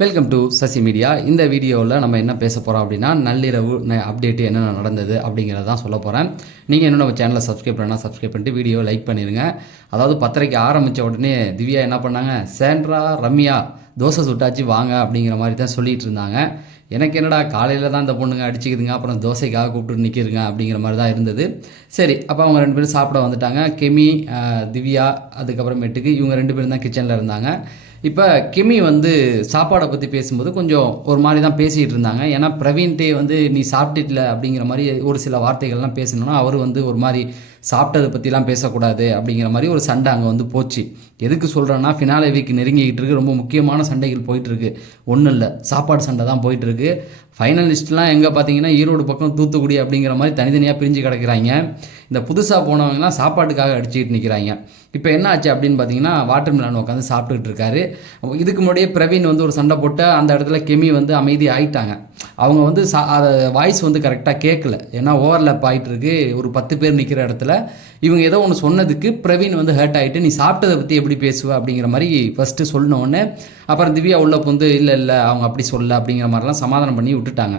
Welcome to Sasi media. இந்த வீடியோவில் நம்ம என்ன பேச போகிறோம் அப்படின்னா, நள்ளிரவு அப்டேட்டு என்னென்ன நடந்தது அப்படிங்கிறத தான் சொல்ல போகிறேன். நீங்கள் இன்னும் நம்ம சேனலை சப்ஸ்கிரைப் பண்ணால் சப்ஸ்கிரைப் பண்ணிட்டு வீடியோ லைக் பண்ணிடுங்க. அதாவது 10:30 ஆரம்பித்த உடனே திவ்யா என்ன பண்ணாங்க, சேண்ட்ரா ரம்யா தோசை சுட்டாச்சு வாங்க அப்படிங்கிற மாதிரி தான் சொல்லிகிட்டு இருந்தாங்க. எனக்கு என்னடா காலையில் தான் இந்த பொண்ணுங்க அடிச்சுக்குதுங்க, அப்புறம் தோசைக்காக கூப்பிட்டு நிற்கிதுங்க அப்படிங்கிற மாதிரி தான் இருந்தது. சரி, அப்போ அவங்க 2 பேரும் சாப்பிட வந்துட்டாங்க. கெமி, திவ்யா, அதுக்கப்புறமேட்டுக்கு இவங்க 2 பேரும் தான் கிச்சனில் இருந்தாங்க. இப்போ கெமி வந்து சாப்பாடை பற்றி பேசும்போது கொஞ்சம் ஒரு மாதிரி தான் பேசிகிட்டு இருந்தாங்க. ஏன்னா பிரவீன்ட்டே வந்து நீ சாப்பிட்டுல அப்படிங்கிற மாதிரி ஒரு சில வார்த்தைகள்லாம் பேசணுன்னா அவர் வந்து ஒரு மாதிரி சாப்பிட்டதை பற்றிலாம் பேசக்கூடாது அப்படிங்கிற மாதிரி ஒரு சண்டை அங்கே வந்து போச்சு. எதுக்கு சொல்கிறேன்னா, ஃபினாலே வீக் நெருங்கிக்கிட்டு இருக்குது, ரொம்ப முக்கியமான சண்டைகள் போயிட்டுருக்கு. ஒன்றும் இல்லை, சாப்பாடு சண்டை தான் போயிட்டுருக்கு. ஃபைனலிஸ்ட்லாம் எங்கே பார்த்தீங்கன்னா ஈரோடு பக்கம் தூத்துக்குடி அப்படிங்கிற மாதிரி தனித்தனியாக பிரிஞ்சு கிடக்கிறாங்க. இந்த புதுசாக போனவங்கலாம் சாப்பாட்டுக்காக அடிச்சுக்கிட்டு நிற்கிறாங்க. இப்போ என்ன ஆச்சு அப்படின்னு பார்த்தீங்கன்னா, வாட்டர் மிலான் உட்காந்து சாப்பிட்டுக்கிட்டு இருக்காரு. இதுக்கு முன்னாடியே பிரவீன் வந்து ஒரு சண்டை போட்டு அந்த இடத்துல கெமி வந்து அமைதி ஆகிட்டாங்க. அவங்க வந்து அதை வாய்ஸ் வந்து கரெக்டாக கேட்கல, ஏன்னா ஓவர்லேப் ஆகிட்டு இருக்கு. ஒரு 10 பேர் நிற்கிற இடத்துல இவங்க ஏதோ ஒன்று சொன்னதுக்கு பிரவீன் வந்து ஹர்ட் ஆகிட்டு, நீ சாப்பிட்டதை பற்றி எப்படி பேசுவ அப்படிங்கிற மாதிரி ஃபஸ்ட்டு சொன்னோடனே அப்புறம் திவ்யா உள்ள வந்து இல்லை அவங்க அப்படி சொல்ல அப்படிங்கிற மாதிரிலாம் சமாதானம் பண்ணி விட்டுட்டாங்க.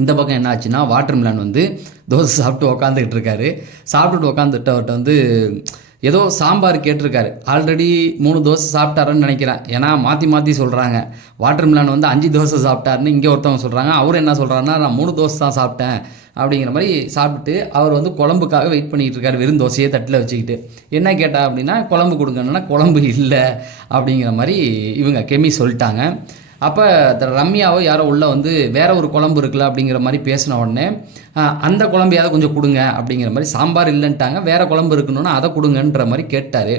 இந்த பக்கம் என்ன ஆச்சுன்னா, வாட்டர் மிலான் வந்து தோசை சாப்பிட்டு உக்காந்துக்கிட்டு இருக்காரு. சாப்பிட்டுட்டு உக்காந்துட்டவர்கிட்ட வந்து ஏதோ சாம்பார் கேட்டிருக்காரு. ஆல்ரெடி 3 தோசை சாப்பிட்டாருன்னு நினைக்கிறேன், ஏன்னா மாற்றி மாற்றி சொல்கிறாங்க. வாட்டர் மிலான் வந்து 5 தோசை சாப்பிட்டாருன்னு இங்கே ஒருத்தவங்க சொல்கிறாங்க. அவர் என்ன சொல்கிறாருன்னா, நான் 3 தோசை தான் சாப்பிட்டேன் அப்படிங்கிற மாதிரி சாப்பிட்டு அவர் வந்து குழம்புக்காக வெயிட் பண்ணிகிட்டு இருக்காரு, வெறும் தோசையே தட்டில் வச்சுக்கிட்டு. என்ன கேட்டா அப்படின்னா, குழம்பு கொடுங்கன்னா குழம்பு இல்லை அப்படிங்கிற மாதிரி இவங்க கெமி சொல்லிட்டாங்க. அப்போ ரம்யாவோ யாரோ உள்ளே வந்து வேற ஒரு குழம்பு இருக்குல்ல அப்படிங்கிற மாதிரி பேசின உடனே, அந்த குழம்பையாவது கொஞ்சம் கொடுங்க அப்படிங்கிற மாதிரி, சாம்பார் இல்லைன்ட்டாங்க, வேற குழம்பு இருக்கணும்னா அதை கொடுங்கன்ற மாதிரி கேட்டார்.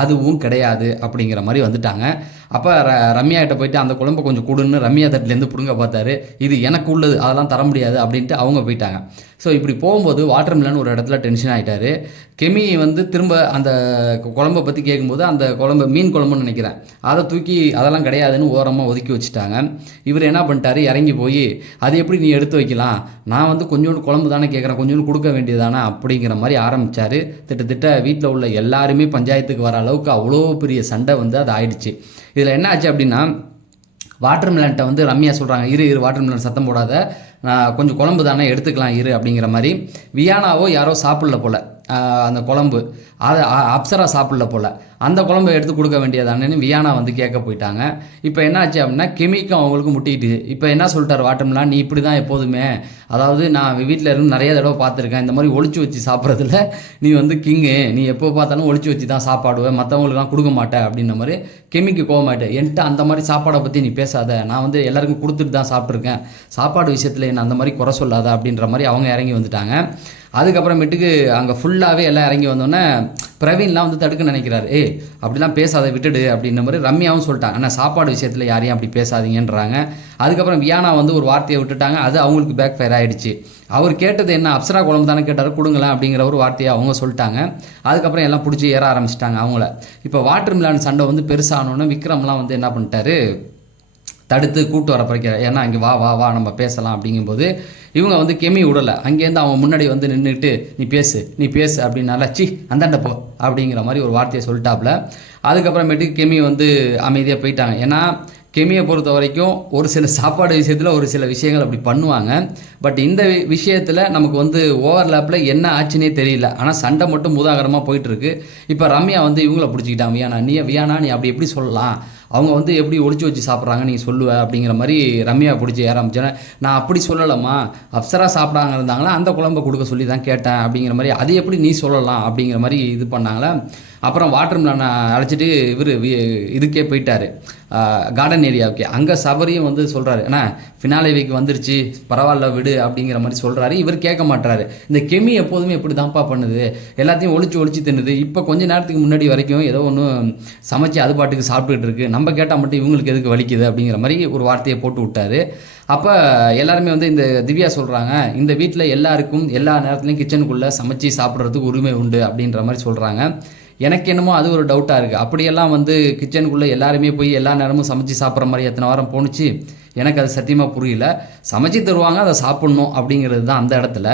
அதுவும் கிடையாது அப்படிங்கிற மாதிரி வந்துட்டாங்க. அப்போ ரம்யா கிட்ட போயிட்டு அந்த குழம்பை கொஞ்சம் கொடுன்னு ரம்யா தட்டிலேருந்து பிடுங்க பார்த்தாரு. இது எனக்கு உள்ளது, அதெல்லாம் தர முடியாது அப்படின்ட்டு அவங்க போயிட்டாங்க. ஸோ இப்படி போகும்போது வாட்டர் மிலான் ஒரு இடத்துல டென்ஷன் ஆகிட்டார். கெமி வந்து திரும்ப அந்த குழம்பை பற்றி கேட்கும்போது, அந்த குழம்பு மீன் குழம்புன்னு நினைக்கிறேன், அதை தூக்கி அதெல்லாம் கிடையாதுன்னு ஓரமாக ஒதுக்கி வச்சுட்டாங்க. இவர் என்ன பண்ணிட்டாரு, இறங்கி போய் அது எப்படி நீ எடுத்து வைக்கலாம், நான் வந்து கொஞ்சோண்டு குழம்பு தானே கேட்குறேன், கொஞ்சோண்டு கொடுக்க வேண்டியதானே அப்படிங்கிற மாதிரி ஆரம்பித்தார். திட்டத்திட்ட வீட்டில் உள்ள எல்லாருமே பஞ்சாயத்துக்கு வர அளவுக்கு அவ்வளோ பெரிய சண்டை வந்து அது ஆயிடுச்சு. இதில் என்ன ஆச்சு அப்படின்னா, வாட்டர் மிலான்ட்ட வந்து ரம்யா சொல்கிறாங்க, இரு வாட்டர் மிலான் சத்தம் போடாத, நான் கொஞ்சம் குழம்பு தானே எடுத்துக்கலாம் இரு அப்படிங்கிற மாதிரி. வியானாவோ யாரோ சாப்பிடல போல் அந்த குழம்பு, அதை அப்சரா சாப்பிடல போல், அந்த குழம்பை எடுத்து கொடுக்க வேண்டியதானேன்னு வியானா வந்து கேட்க போயிட்டாங்க. இப்போ என்ன ஆச்சு அப்படின்னா, கெமிக்கும் அவங்களுக்கு முட்டிட்டு இப்போ என்ன சொல்லிட்டார் வாட்டர் மிலான், நீ இப்படி தான் எப்போதுமே, அதாவது நான் வீட்டில் இருந்து நிறைய தடவை பார்த்துருக்கேன், இந்த மாதிரி ஒளிச்சு வச்சு சாப்பிட்றதுல நீ வந்து கிங்கு, நீ எப்போ பார்த்தாலும் ஒளிச்சு வச்சு தான் சாப்பாடுவேன், மற்றவங்களுக்குலாம் கொடுக்க மாட்டேன் அப்படின்ற மாதிரி கெமிக்கு கோவமாயிட்டு, என்கிட்ட அந்த மாதிரி சாப்பாடை பற்றி நீ பேசாத, நான் வந்து எல்லாருக்கும் கொடுத்துட்டு தான் சாப்பிட்ருக்கேன், சாப்பாடு விஷயத்தில் என்ன அந்த மாதிரி குறை சொல்லாத அப்படின்ற மாதிரி அவங்க இறங்கி வந்துட்டாங்க. அதுக்கப்புறமேட்டுக்கு அங்கே ஃபுல்லாகவே எல்லாம் இறங்கி வந்தோடனே பிரவீன்லாம் வந்து தடுக்க நினைக்கிறாரு, அப்படிலாம் பேசாத விட்டுடு அப்படின்ற மாதிரி ரம்யாவும் சொல்லிட்டாங்க, ஆனால் சாப்பாடு விஷயத்தில் யாரையும் அப்படி பேசாதீங்கன்றாங்க. அதுக்கப்புறம் வியானா வந்து ஒரு வார்த்தையை விட்டுட்டாங்க, அது அவங்களுக்கு பேக் ஃபயர் ஆகிடுச்சு. அவர் கேட்டது என்ன, அப்சரா குழம்பு தானே கேட்டார், கொடுங்களேன் அப்படிங்கிற ஒரு வார்த்தையை அவங்க சொல்லிட்டாங்க. அதுக்கப்புறம் எல்லாம் பிடிச்சி ஏற ஆரம்பிச்சிட்டாங்க அவங்கள. இப்போ வாட்டர் மிலான் சண்டை வந்து பெருசானோன்னு விக்ரம்லாம் வந்து என்ன பண்ணிட்டாரு, தடுத்து கூட்டு வர பறிக்கிறார். ஏன்னா இங்கே வா வா வா நம்ம பேசலாம் அப்படிங்கும்போது இவங்க வந்து கெமி விடலை. அங்கேருந்து அவன் முன்னாடி வந்து நின்றுட்டு நீ பேசு அப்படின்னால, அந்தாண்ட போ அப்படிங்கிற மாதிரி ஒரு வார்த்தையை சொல்லிட்டாப்புல. அதுக்கப்புறமேட்டுக்கு கெமி வந்து அமைதியாக போயிட்டாங்க. ஏன்னா கெமியை பொறுத்த வரைக்கும் ஒரு சில சாப்பாடு விஷயத்தில் ஒரு சில விஷயங்கள் அப்படி பண்ணுவாங்க. பட் இந்த விஷயத்தில் நமக்கு வந்து ஓவர்லேப்பில் என்ன ஆச்சுன்னே தெரியல. ஆனால் சண்டை மட்டும் பூதாகரமாக போயிட்டுருக்கு. இப்போ ரம்யா வந்து இவங்கள பிடிச்சிக்கிட்டாங்க, வியானா நீ அப்படி எப்படி சொல்லலாம், அவங்க வந்து எப்படி ஒளிச்சு வச்சு சாப்பிட்றாங்க நீ சொல்லுவ அப்படிங்கிற மாதிரி ரம்யா பிடிச்சி ஆரம்பிச்சேன். நான் அப்படி சொல்லலாமா, அப்சரா சாப்பிடாங்க இருந்தாங்களா, அந்த குழம்பை கொடுக்க சொல்லி தான் கேட்டேன் அப்படிங்கிற மாதிரி, அது எப்படி நீ சொல்லலாம் அப்படிங்கிற மாதிரி இது பண்ணாங்களே. அப்புறம் வாட்டர் மிலானை அழைச்சிட்டு இவர் இதுக்கே போயிட்டார், கார்டன் ஏரியாவுக்கு. அங்கே சபரியும் வந்து சொல்கிறாரு, ஏன்னா ஃபினாலே வீக் வந்துருச்சு, பரவாயில்ல விடு அப்படிங்கிற மாதிரி சொல்கிறாரு. இவர் கேட்க மாட்டாரு. இந்த கெமி எப்போதுமே எப்படி தான்ப்பா பண்ணுது, எல்லாத்தையும் ஒளிச்சு தின்னுது. இப்போ கொஞ்ச நேரத்துக்கு முன்னாடி வரைக்கும் ஏதோ ஒன்று சமைச்சு அது பாட்டுக்கு சாப்பிட்டுக்கிட்டு இருக்கு, நம்ம கேட்டால் மட்டும் இவங்களுக்கு எதுக்கு வலிக்குது அப்படிங்கிற மாதிரி ஒரு வார்த்தையை போட்டு விட்டார். அப்போ எல்லாருமே வந்து இந்த திவ்யா சொல்கிறாங்க, இந்த வீட்டில் எல்லாருக்கும் எல்லா நேரத்துலையும் கிச்சனுக்குள்ளே சமைச்சு சாப்பிட்றதுக்கு உரிமை உண்டு அப்படின்ற மாதிரி சொல்கிறாங்க. எனக்கு என்னமோ அது ஒரு டவுட்டாக இருக்குது. அப்படியெல்லாம் வந்து கிச்சனுக்குள்ளே எல்லாருமே போய் எல்லா நேரமும் சமைச்சு சாப்பிட்ற மாதிரி எத்தனை வாரம் போணுச்சு, எனக்கு அது சத்தியமாக புரியல. சமைச்சு தருவாங்க, அதை சாப்பிட்ணும் அப்படிங்கிறது தான் அந்த இடத்துல.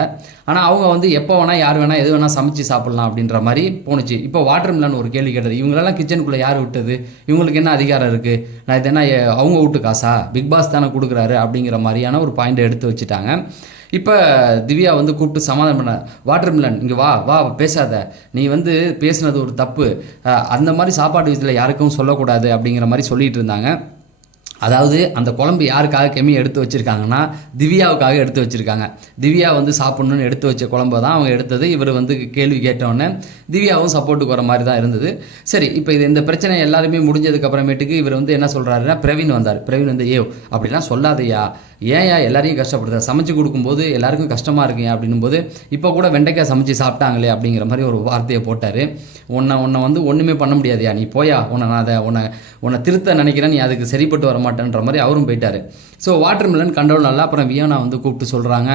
ஆனால் அவங்க வந்து எப்போ வேணால் யார் வேணால் எது வேணால் சமைச்சு சாப்பிட்லாம் அப்படின்ற மாதிரி போணுச்சு. இப்போ வாட்டர்மெலன் ஒரு கேள்வி கேட்டது, இவங்களெல்லாம் கிச்சனுக்குள்ளே யார் விட்டது, இவங்களுக்கு என்ன அதிகாரம் இருக்குது, நான் இது என்ன அவங்க வீட்டு காசா, பிக் பாஸ் தானே கொடுக்குறாரு அப்படிங்கிற மாதிரியான ஒரு பாயிண்ட்டை எடுத்து வச்சுட்டாங்க. இப்போ திவ்யா வந்து கூப்பிட்டு சமாதானம் பண்ண, வாட்டர்மெலன் இங்கே வா வா பேசாத, நீ வந்து பேசுனது ஒரு தப்பு, அந்த மாதிரி சாப்பாட்டு விஷயத்தில் யாருக்கும் சொல்லக்கூடாது அப்படிங்கிற மாதிரி சொல்லிகிட்டு இருந்தாங்க. அதாவது அந்த குழம்பு யாருக்காக கெமி எடுத்து வச்சுருக்காங்கன்னா திவ்யாவுக்காக எடுத்து வச்சுருக்காங்க. திவ்யா வந்து சாப்பிட்ணுன்னு எடுத்து வச்ச குழம்பை தான் அவங்க எடுத்தது. இவர் வந்து கேள்வி கேட்டோன்னே திவ்யாவும் சப்போர்ட்டுக்கு வர மாதிரி தான் இருந்தது. சரி, இப்போ இந்த பிரச்சனை எல்லாருமே முடிஞ்சதுக்கு அப்புறமேட்டுக்கு இவர் வந்து என்ன சொல்கிறாருன்னா, பிரவீன் வந்தார். பிரவீன் வந்து அப்படிலாம் சொல்லாதையா, ஏன்யா எல்லாரையும் கஷ்டப்படுத்த, சமைச்சு கொடுக்கும்போது எல்லாருக்கும் கஷ்டமாக இருக்குங்க அப்படின்னும் போது, இப்போ கூட வெண்டைக்காய் சமைச்சு சாப்பிட்டாங்களே அப்படிங்கிற மாதிரி ஒரு வார்த்தையை போட்டார். உன்னை வந்து ஒன்றுமே பண்ண முடியாதுயா, நீ போயா, உன்னை திருத்த நினைக்கிறேன், நீ அதுக்கு சரிப்பட்டு வர மாட்டேன்ற மாதிரி அவரும் போயிட்டார். ஸோ வாட்டர்மெலன் கண்ட்ரோல் நல்லா. அப்புறம் வியோனா வந்து கூப்பிட்டு சொல்கிறாங்க,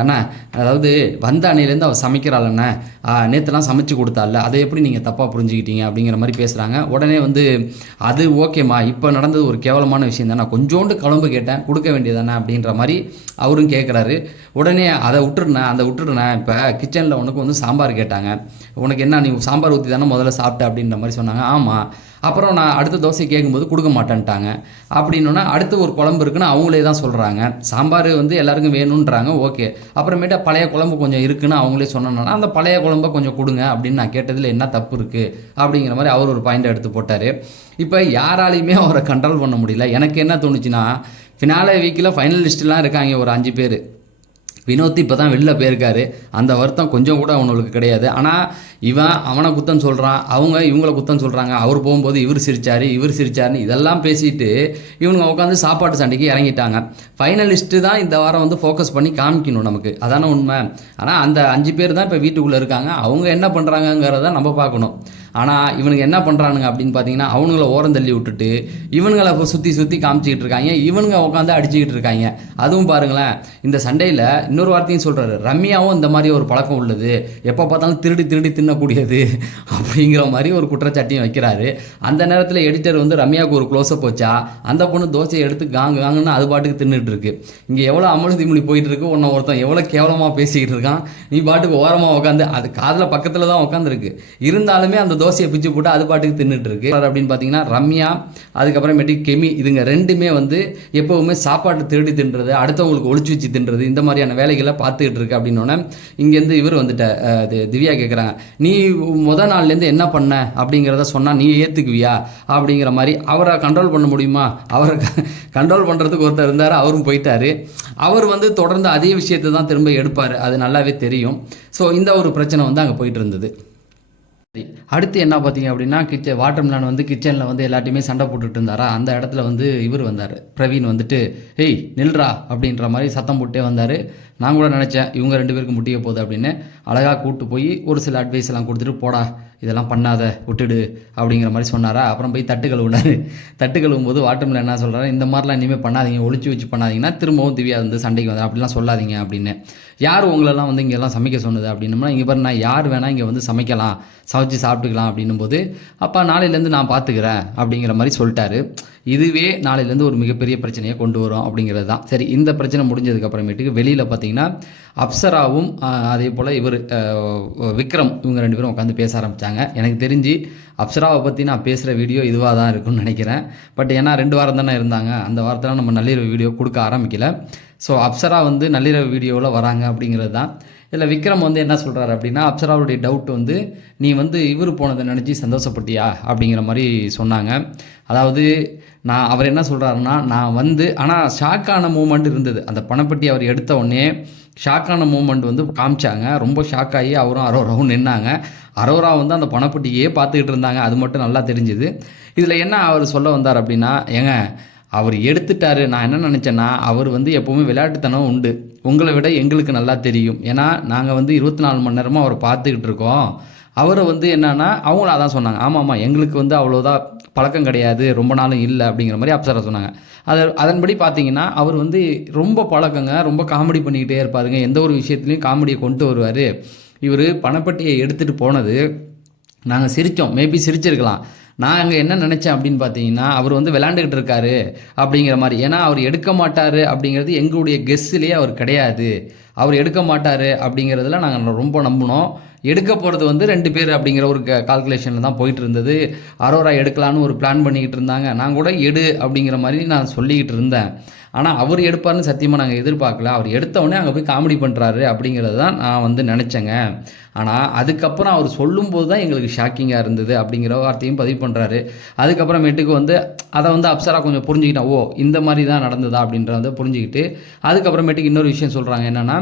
அண்ணா அதாவது வந்த அன்னையிலேருந்து அவள் சமைக்கிறாள்ண்ணே, நேற்றுலாம் சமைச்சு கொடுத்தால, அதை எப்படி நீங்கள் தப்பாக புரிஞ்சுக்கிட்டீங்க அப்படிங்கிற மாதிரி பேசுகிறாங்க. உடனே வந்து அது ஓகேம்மா, இப்போ நடந்தது ஒரு கேவலமான விஷயம் தானே, கொஞ்சோண்டு குழம்பு கேட்டேன் கொடுக்க வேண்டியதானே அப்படின்ற மாதிரி அவரும் கேட்குறாரு. உடனே அதை விட்டுடுனேன், இப்போ கிச்சனில் உனக்கு வந்து சாம்பார் கேட்டாங்க, உனக்கு என்ன நீ சாம்பார் ஊற்றி தானே முதல்ல சாப்பிட்ட அப்படின்ற மாதிரி சொன்னாங்க. ஆமாம், அப்புறம் நான் அடுத்த தோசை கேட்கும்போது கொடுக்க மாட்டேன்ட்டாங்க அப்படின்னா, அடுத்து ஒரு குழம்பு இருக்குன்னு அவங்களே தான் சொல்கிறாங்க. சாம்பார் வந்து எல்லாருக்கும் வேணுன்றாங்க, ஓகே. அப்புறமேட்டா பழைய குழம்பு கொஞ்சம் இருக்குன்னு அவங்களே சொன்னோன்னா அந்த பழைய குழம்பை கொஞ்சம் கொடுங்க அப்படின்னு நான் கேட்டதில் என்ன தப்பு இருக்குது அப்படிங்கிற மாதிரி அவர் ஒரு பாயிண்ட் எடுத்து போட்டார். இப்போ யாராலையுமே அவரை கண்ட்ரோல் பண்ண முடியல. எனக்கு என்ன தோணுச்சுன்னா, ஃபினாலே வீக்கில் ஃபைனலிஸ்ட்லாம் இருக்காங்க ஒரு 5 பேர். வினோத் இப்போ தான் வெளில போயிருக்காரு, அந்த வருத்தம் கொஞ்சம் கூட அவனுக்கு கிடையாது. ஆனால் இவன் அவனை குத்தம் சொல்கிறான், அவங்க இவங்களை குத்தம் சொல்கிறாங்க. அவர் போகும்போது இவர் சிரிச்சாருன்னு இதெல்லாம் பேசிட்டு இவனுங்க உட்காந்து சாப்பாட்டு சண்டைக்கு இறங்கிட்டாங்க. ஃபைனலிஸ்ட்டு தான் இந்த வாரம் வந்து ஃபோக்கஸ் பண்ணி காமிக்கணும் நமக்கு, அதான உண்மை. ஆனால் அந்த 5 பேர் தான் இப்போ வீட்டுக்குள்ளே இருக்காங்க, அவங்க என்ன பண்ணுறாங்கங்கிறத நம்ம பார்க்கணும். ஆனால் இவனுக்கு என்ன பண்ணுறானுங்க அப்படின்னு பார்த்தீங்கன்னா, அவனுங்களை ஓரம் தள்ளி விட்டுட்டு இவனுங்களை சுற்றி காமிச்சிக்கிட்டு இருக்காங்க, இவனுங்க உட்காந்து அடிச்சுக்கிட்டு இருக்காங்க. அதுவும் பாருங்களேன், இந்த சண்டையில் இன்னொரு வார்த்தையும் சொல்கிறாரு, ரம்யாவும் இந்த மாதிரி ஒரு பழக்கம் உள்ளது, எப்போ பார்த்தாலும் திருடி தின்னக்கூடியது அப்படிங்கிற மாதிரி ஒரு குற்றச்சாட்டியும் வைக்கிறாரு. அந்த நேரத்தில் எடிட்டர் வந்து ரம்யாவுக்கு ஒரு க்ளோஸ்அப் வச்சா அந்த பொண்ணு தோசையை எடுத்து காங்குன்னு அது பாட்டுக்கு தின்னுட்டு இருக்கு. இங்கே எவ்வளோ அமளி போயிட்டு இருக்கு, உன்னை ஒருத்தன் எவ்வளோ கேவலமாக பேசிக்கிட்டு இருக்கான், நீ பாட்டுக்கு ஓரமாக உட்காந்து, அது காதில் பக்கத்தில் தான் உட்காந்துருக்கு, இருந்தாலுமே அந்த தோசையை பிச்சு போட்டு அது பாட்டுக்கு தின்னுட்டு இருக்கு அப்படின்னு பார்த்தீங்கன்னா, ரம்யா அதுக்கப்புறமேட்டு கெமி, இதுங்க ரெண்டுமே வந்து எப்போவுமே சாப்பாட்டு திருடி தின்றது, அடுத்தவங்களுக்கு ஒளிச்சு வச்சு தின்றது, இந்த மாதிரியான வேலைகளை பார்த்துக்கிட்டு இருக்கு. அப்படின்னோடனே இங்கேருந்து இவர் வந்துட்ட திவ்யா கேட்குறாங்க, நீ முதல் நாள்லேருந்து என்ன பண்ண அப்படிங்கிறத சொன்னால் நீ ஏற்றுக்குவியா அப்படிங்கிற மாதிரி. அவரை கண்ட்ரோல் பண்ண முடியுமா? அவரை கண்ட்ரோல் பண்ணுறதுக்கு ஒருத்தர் இருந்தார், அவரும் போயிட்டார். அவர் வந்து தொடர்ந்து அதே விஷயத்தை தான் திரும்ப எடுப்பார், அது நல்லாவே தெரியும். ஸோ இந்த ஒரு பிரச்சனை வந்து அங்கே போயிட்டு இருந்தது. சரி, அடுத்து என்ன பார்த்தீங்க அப்படின்னா, வாட்டர்மெலன் வந்து கிச்சனில் வந்து எல்லாத்தையுமே சண்டை போட்டுட்டு இருந்தாரா, அந்த இடத்துல வந்து இவர் வந்தார், பிரவீன் வந்துட்டு, ஏய் நில்றா அப்படின்ற மாதிரி சத்தம் போட்டே வந்தார். நான் கூட நினச்சேன் இவங்க 2 பேருக்கு முட்டிக்க போகுது அப்படின்னு. அழகாக கூப்பிட்டு போய் ஒரு சில அட்வைஸ் எல்லாம் கொடுத்துட்டு, போடா இதெல்லாம் பண்ணாத விட்டுடு அப்படிங்கிற மாதிரி சொன்னாரா. அப்புறம் போய் தட்டு கழுவுனார். தட்டு கழுவும் போது வாட்டர்மெலன் என்ன சொல்கிறாரு, இந்த மாதிரிலாம் இனிமேல் பண்ணாதீங்க, ஒளிச்சு வச்சு பண்ணாதீங்கன்னா திரும்பவும் திவ்யா வந்து சண்டைக்கு வந்து அப்படிலாம் சொல்லாதீங்க அப்படின்னு. யார் உங்களெல்லாம் வந்து இங்கெல்லாம் சமைக்க சொன்னது அப்படின்னோம்னா, இங்கே பாரு நான் யார் வேணால் இங்கே வந்து சமைக்கலாம், சமைச்சு சாப்பிட்டுக்கலாம் அப்படின்னும் போது, அப்போ நாளையிலேருந்து நான் பார்த்துக்கிறேன் அப்படிங்கிற மாதிரி சொல்லிட்டாரு. இதுவே நாளையிலேருந்து ஒரு மிகப்பெரிய பிரச்சனையை கொண்டு வரும் அப்படிங்கிறது தான். சரி, இந்த பிரச்சனை முடிஞ்சதுக்கப்புறமேட்டுக்கு வெளியில் பார்த்தீங்கன்னா அப்சராவும் அதே போல் இவர் விக்ரம், இவங்க 2 பேரும் உட்காந்து பேச ஆரம்பித்தாங்க. எனக்கு தெரிஞ்சு அப்சராவை பற்றி நான் பேசுகிற வீடியோ இதுவாக தான் இருக்குன்னு நினைக்கிறேன். பட் ஏன்னா 2 வாரம் தானே இருந்தாங்க, அந்த வாரத்தில் நம்ம நள்ளிரவு வீடியோ கொடுக்க ஆரம்பிக்கல. ஸோ அப்சரா வந்து நள்ளிரவு வீடியோவில் வராங்க அப்படிங்கிறது தான். இதில் விக்ரம் வந்து என்ன சொல்கிறாரு அப்படின்னா, அப்சராவுடைய டவுட் வந்து, நீ வந்து இவர் போனதை நினச்சி சந்தோஷப்பட்டியா அப்படிங்கிற மாதிரி சொன்னாங்க. அதாவது அவர் என்ன சொல்கிறாருன்னா, நான் வந்து ஆனால் ஷாக்கான மூமெண்ட் இருந்தது. அந்த பணப்பட்டி அவர் எடுத்த உடனே ஷாக்கான மூமெண்ட் வந்து காமிச்சாங்க. ரொம்ப ஷாக்காகி அவரும் அரோராவும் நின்னாங்க. அரோரா வந்து அந்த பணப்பட்டியே பார்த்துக்கிட்டு இருந்தாங்க, அது மட்டும் நல்லா தெரிஞ்சுது. இதில் என்ன அவர் சொல்ல வந்தார் அப்படின்னா, ஏங்க அவர் எடுத்துட்டாரு, நான் என்ன நினச்சேன்னா, அவர் வந்து எப்போவுமே விளையாட்டுத்தனம் உண்டு, உங்களை விட எங்களுக்கு நல்லா தெரியும், ஏன்னா நாங்கள் வந்து 24 மணி நேரமாக அவரை பார்த்துக்கிட்டு இருக்கோம். அவரை வந்து என்னன்னா அவங்களும் அதான் சொன்னாங்க, ஆமாம்மா எங்களுக்கு வந்து அவ்வளோதான் பழக்கம் கிடையாது, ரொம்ப நாளும் இல்லை அப்படிங்கிற மாதிரி அப்சரா சொன்னாங்க. அதன்படி பார்த்தீங்கன்னா அவர் வந்து ரொம்ப பழக்கங்க, ரொம்ப காமெடி பண்ணிக்கிட்டே இருப்பாருங்க, எந்த ஒரு விஷயத்துலையும் காமெடியை கொண்டு வருவார். இவர் பணப்பட்டியை எடுத்துகிட்டு போனது நாங்கள் சிரித்தோம், மேபி சிரிச்சிருக்கலாம். நான் அங்கே என்ன நினச்சேன் அப்படின்னு பார்த்தீங்கன்னா, அவர் வந்து விளையாண்டுக்கிட்டு இருக்காரு அப்படிங்கிற மாதிரி. ஏன்னா அவர் எடுக்க மாட்டார் அப்படிங்கிறது எங்களுடைய கெஸ்ஸிலேயே அவர் கிடையாது. அவர் எடுக்க மாட்டார் அப்படிங்கிறதுல நாங்கள் ரொம்ப நம்பினோம். எடுக்க போகிறது வந்து 2 பேர் அப்படிங்கிற ஒரு கால்குலேஷனில் தான் போயிட்டு இருந்தது. அரோரா எடுக்கலான்னு ஒரு பிளான் பண்ணிக்கிட்டு இருந்தாங்க. நான் கூட எடு அப்படிங்கிற மாதிரி நான் சொல்லிக்கிட்டு இருந்தேன். ஆனால் அவர் எடுப்பார்னு சத்தியமாக நாங்கள் எதிர்பார்க்கல. அவர் எடுத்தவுடனே அங்கே போய் காமெடி பண்ணுறாரு அப்படிங்கிறது தான் நான் வந்து நினச்சேங்க. ஆனால் அதுக்கப்புறம் அவர் சொல்லும்போது தான் எங்களுக்கு ஷாக்கிங்காக இருந்தது அப்படிங்கிற வார்த்தையும் பதிவு பண்ணுறாரு. அதுக்கப்புறமேட்டுக்கு வந்து அதை வந்து அப்சரா கொஞ்சம் புரிஞ்சுக்கிட்டேன். ஓ, இந்த மாதிரி தான் நடந்ததா அப்படின்றத புரிஞ்சுக்கிட்டு அதுக்கப்புறமேட்டுக்கு இன்னொரு விஷயம் சொல்கிறாங்க. என்னென்னா,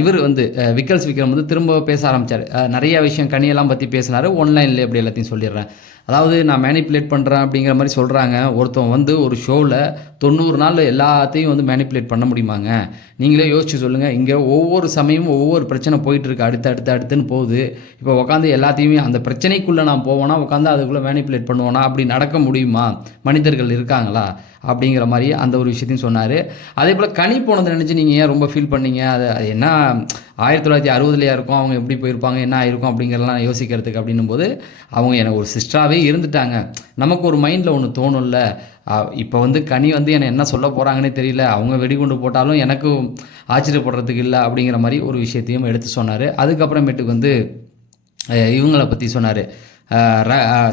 இவர் வந்து விக்ரம் வந்து திரும்ப பேச ஆரம்பித்தார். நிறைய விஷயம் கனியெல்லாம் பற்றி பேசினார். ஒன்லைனில் எப்படி எல்லாத்தையும் சொல்லிடுறேன். அதாவது நான் மேனிப்புலேட் பண்ணுறேன் அப்படிங்கிற மாதிரி சொல்கிறாங்க. ஒருத்தன் வந்து ஒரு ஷோவில் 90 நாள் எல்லாத்தையும் வந்து மேனிப்புலேட் பண்ண முடியுமாங்க? நீங்களே யோசிச்சு சொல்லுங்கள். இங்கே ஒவ்வொரு சமயமும் ஒவ்வொரு பிரச்சனை போயிட்டுருக்கு, அடுத்துன்னு போகுது. இப்போ உட்காந்து எல்லாத்தையுமே அந்த பிரச்சனைக்குள்ளே நான் போவேனா, உட்காந்து அதுக்குள்ளே மேனிப்புலேட் பண்ணுவேனா? அப்படி நடக்க முடியுமா? மனிதர்கள் இருக்காங்களா? அப்படிங்கிற மாதிரி அந்த ஒரு விஷயத்தையும் சொன்னார். அதே போல் கனி போனதை நினச்சி நீங்கள் ஏன் ரொம்ப ஃபீல் பண்ணீங்க? அது என்ன 1960 இருக்கும், அவங்க எப்படி போயிருப்பாங்க, என்ன ஆயிருக்கும் அப்படிங்கிறதெல்லாம் யோசிக்கிறதுக்கு அப்படின்னும் போது, அவங்க எனக்கு ஒரு சிஸ்டராகவே இருந்துட்டாங்க. நமக்கு ஒரு மைண்டில் ஒன்று தோணும்ல, இப்போ வந்து கனி வந்து என்னை என்ன சொல்ல போகிறாங்கன்னே தெரியல, அவங்க வெடிகுண்டு போட்டாலும் எனக்கு ஆச்சரியப்படுறதுக்கு இல்லை அப்படிங்கிற மாதிரி ஒரு விஷயத்தையும் எடுத்து சொன்னார். அதுக்கப்புறமேட்டுக்கு வந்து இவங்களை பற்றி சொன்னார்.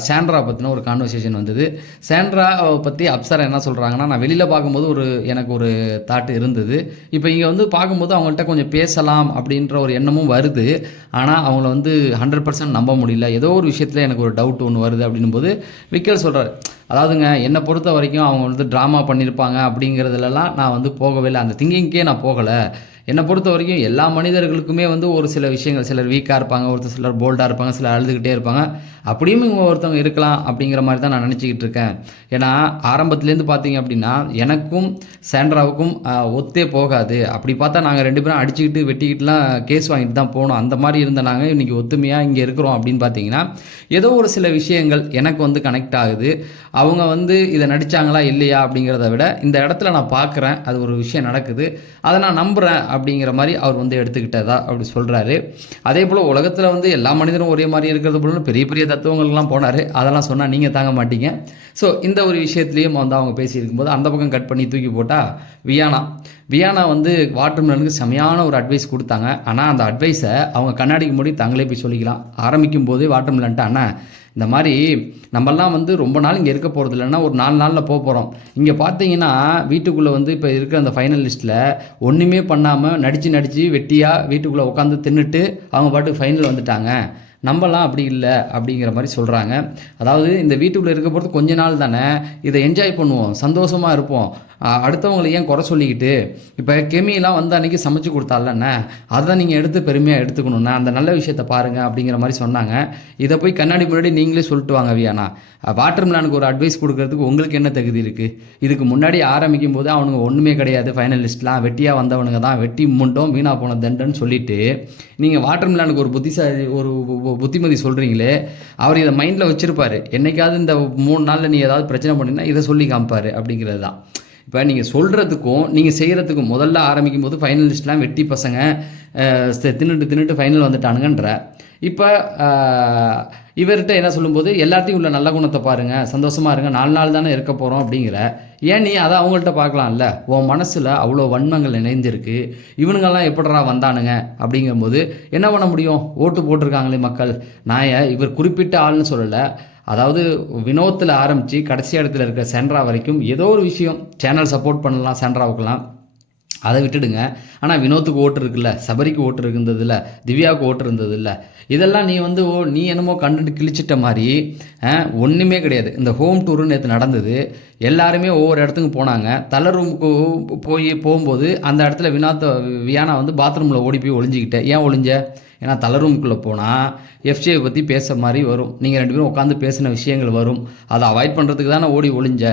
சாண்ட்ரா பற்றின ஒரு கான்வர்சேஷன் வந்தது. சாண்ட்ராவை பற்றி அப்சரா என்ன சொல்கிறாங்கன்னா, நான் வெளியில் பார்க்கும்போது எனக்கு ஒரு தாட் இருந்தது. இப்போ இங்கே வந்து பார்க்கும்போது அவங்கள்ட்ட கொஞ்சம் பேசலாம் அப்படின்ற ஒரு எண்ணமும் வருது. ஆனால் அவங்கள வந்து 100% நம்ப முடியல. ஏதோ ஒரு விஷயத்தில் எனக்கு ஒரு டவுட் ஒன்று வருது அப்படின்னும்போது விக்கல் சொல்கிறார். அதாவதுங்க, என்னை பொறுத்த வரைக்கும் அவங்க வந்து ட்ராமா பண்ணியிருப்பாங்க அப்படிங்கிறதுலலாம் நான் வந்து போகவே இல்லை. அந்த திங்கிங்கே நான் போகலை. என்னை பொறுத்த வரைக்கும் எல்லா மனிதர்களுக்குமே வந்து ஒரு சில விஷயங்கள், சிலர் வீக்காக இருப்பாங்க, சிலர் போல்டாக இருப்பாங்க, சிலர் அழுதுகிட்டே இருப்பாங்க. அப்படியும் இவங்க ஒருத்தவங்க இருக்கலாம் அப்படிங்கிற மாதிரி தான் நான் நினச்சிக்கிட்டு இருக்கேன். ஏன்னா ஆரம்பத்துலேருந்து பார்த்தீங்க அப்படின்னா எனக்கும் சாண்ட்ராவுக்கும் ஒத்தே போகாது. அப்படி பார்த்தா நாங்கள் 2 பேரும் அடிச்சுக்கிட்டு வெட்டிக்கிட்டுலாம் கேஸ் வாங்கிட்டு தான் போனோம். அந்த மாதிரி இருந்த நாங்கள் இன்றைக்கி ஒத்துமையாக இங்கே இருக்கிறோம் அப்படின்னு பார்த்தீங்கன்னா, ஏதோ ஒரு சில விஷயங்கள் எனக்கு வந்து கனெக்ட் ஆகுது. அவங்க வந்து இதை நடித்தாங்களா இல்லையா அப்படிங்கிறத விட இந்த இடத்துல நான் பார்க்குறேன், அது ஒரு விஷயம் நடக்குது, அதை நான் நம்புகிறேன் அப்படிங்கிற மாதிரி அவர் வந்து எடுத்துக்கிட்டதா அப்படி சொல்கிறாரு. அதே போல் உலகத்தில் வந்து எல்லா மனிதரும் ஒரே மாதிரி இருக்கிறது போல பெரிய பெரிய தத்துவங்கள்லாம் போனார். அதெல்லாம் சொன்னால் நீங்கள் தாங்க மாட்டீங்க. ஸோ இந்த ஒரு விஷயத்துலேயும் வந்து அவங்க பேசியிருக்கும்போது அந்த பக்கம் கட் பண்ணி தூக்கி போட்டால் வியானா வந்து வாட்டர்மெலனுக்கு செமையான ஒரு அட்வைஸ் கொடுத்தாங்க. ஆனால் அந்த அட்வைஸை அவங்க கண்ணாடிக்கு முன்னாடி தாங்களே போய் சொல்லிக்கலாம். ஆரம்பிக்கும் போதே வாட்டர்மெலன்ட்டு, அண்ணா இந்த மாதிரி நம்மெல்லாம் வந்து ரொம்ப நாள் இங்கே இருக்க போகிறது இல்லைன்னா ஒரு 4 நாளில் போகிறோம். இங்கே பார்த்தீங்கன்னா வீட்டுக்குள்ளே வந்து இப்போ இருக்கிற அந்த ஃபைனல் லிஸ்ட்டில் ஒன்றுமே பண்ணாமல் நடித்து வெட்டியாக வீட்டுக்குள்ளே உட்காந்து தின்னுட்டு அவங்க பாட்டுக்கு ஃபைனல் வந்துட்டாங்க. நம்மலாம் அப்படி இல்லை அப்படிங்கிற மாதிரி சொல்கிறாங்க. அதாவது இந்த வீட்டுக்குள்ளே இருக்க போகிறது கொஞ்ச நாள் தானே, இதை என்ஜாய் பண்ணுவோம், சந்தோஷமாக இருப்போம். அடுத்தவங்களை ஏன் குறை சொல்லிக்கிட்டு, இப்போ கெமியெல்லாம் வந்து அன்றைக்கி சமைச்சு கொடுத்தாலண்ணே, அதை நீங்கள் எடுத்து பெருமையாக எடுத்துக்கணுண்ணே, அந்த நல்ல விஷயத்த பாருங்கள் அப்படிங்கிற மாதிரி சொன்னாங்க. இதை போய் கண்ணாடி முன்னாடி நீங்களே சொல்லிட்டு வாங்க வியானா. வாட்டர்மெலனுக்கு ஒரு அட்வைஸ் கொடுக்கறதுக்கு உங்களுக்கு என்ன தகுதி இருக்குது? இதுக்கு முன்னாடி ஆரம்பிக்கும் போது அவனுங்க ஒன்றுமே கிடையாது, ஃபைனலிஸ்ட்லாம் வெட்டியாக வந்தவனுங்க தான், வெட்டி முண்டோம் வீணாக போன தண்டுன்னு சொல்லிவிட்டு நீங்கள் வாட்டர்மெலனுக்கு ஒரு புத்திமதி சொல்கிறீங்களே, அவர் இதை மைண்டில் வச்சுருப்பார். என்றைக்காவது இந்த 3 நாளில் நீ ஏதாவது பிரச்சனை பண்ணினா இதை சொல்லி காமிப்பார் அப்படிங்கிறது தான். இப்போ நீங்கள் சொல்கிறதுக்கும் நீங்கள் செய்கிறதுக்கும் முதல்ல ஆரம்பிக்கும் போது ஃபைனலிஸ்ட்லாம் வெட்டி பசங்க தின்னுட்டு ஃபைனல் வந்துட்டானுங்கன்ற. இப்போ இவர்கிட்ட என்ன சொல்லும்போது எல்லாத்தையும் உள்ள நல்ல குணத்தை பாருங்கள், சந்தோஷமாக இருங்க, 4 நாள் தானே இருக்க போகிறோம் அப்படிங்கிற. ஏன் நீ அதை அவங்கள்ட்ட பார்க்கலாம்ல? உன் மனசில் அவ்வளோ வன்மங்கள் இணைந்திருக்கு, இவனுங்கெல்லாம் எப்படிறா வந்தானுங்க அப்படிங்கும்போது என்ன பண்ண முடியும்? ஓட்டு போட்டிருக்காங்களே மக்கள். நான் இவர் குறிப்பிட்ட ஆள்னு சொல்லலை, அதாவது வினோத்தில் ஆரம்பித்து கடைசி இடத்துல இருக்கிற சாண்ட்ரா வரைக்கும் ஏதோ ஒரு விஷயம். சேனல் சப்போர்ட் பண்ணலாம் சாண்ட்ராவுக்கெல்லாம், அதை விட்டுடுங்க. ஆனால் வினோத்துக்கு ஓட்டு இருக்குல்ல, சபரிக்கு ஓட்டு இருந்ததில்ல, திவ்யாவுக்கு ஓட்டு இருந்ததில்ல, இதெல்லாம் நீ வந்து நீ என்னமோ கண்டுட்டு கிழிச்சிட்ட மாதிரி ஒன்றுமே கிடையாது. இந்த ஹோம் டூரு நேற்று நடந்தது, எல்லாருமே ஒவ்வொரு இடத்துக்கு போனாங்க. தலை ரூமுக்கு போகும்போது அந்த இடத்துல வியானா வந்து பாத்ரூமில் ஓடி போய் ஒளிஞ்சிக்கிட்டேன். ஏன் ஒளிஞ்ச? ஏன்னா தலை ரூமுக்குள்ளே போனால் எஃப்ஜேவை பற்றி பேச மாதிரி வரும், நீங்கள் 2 பேரும் உட்காந்து பேசின விஷயங்கள் வரும், அதை அவாய்ட் பண்ணுறதுக்கு தானே ஓடி ஒளிஞ்ச.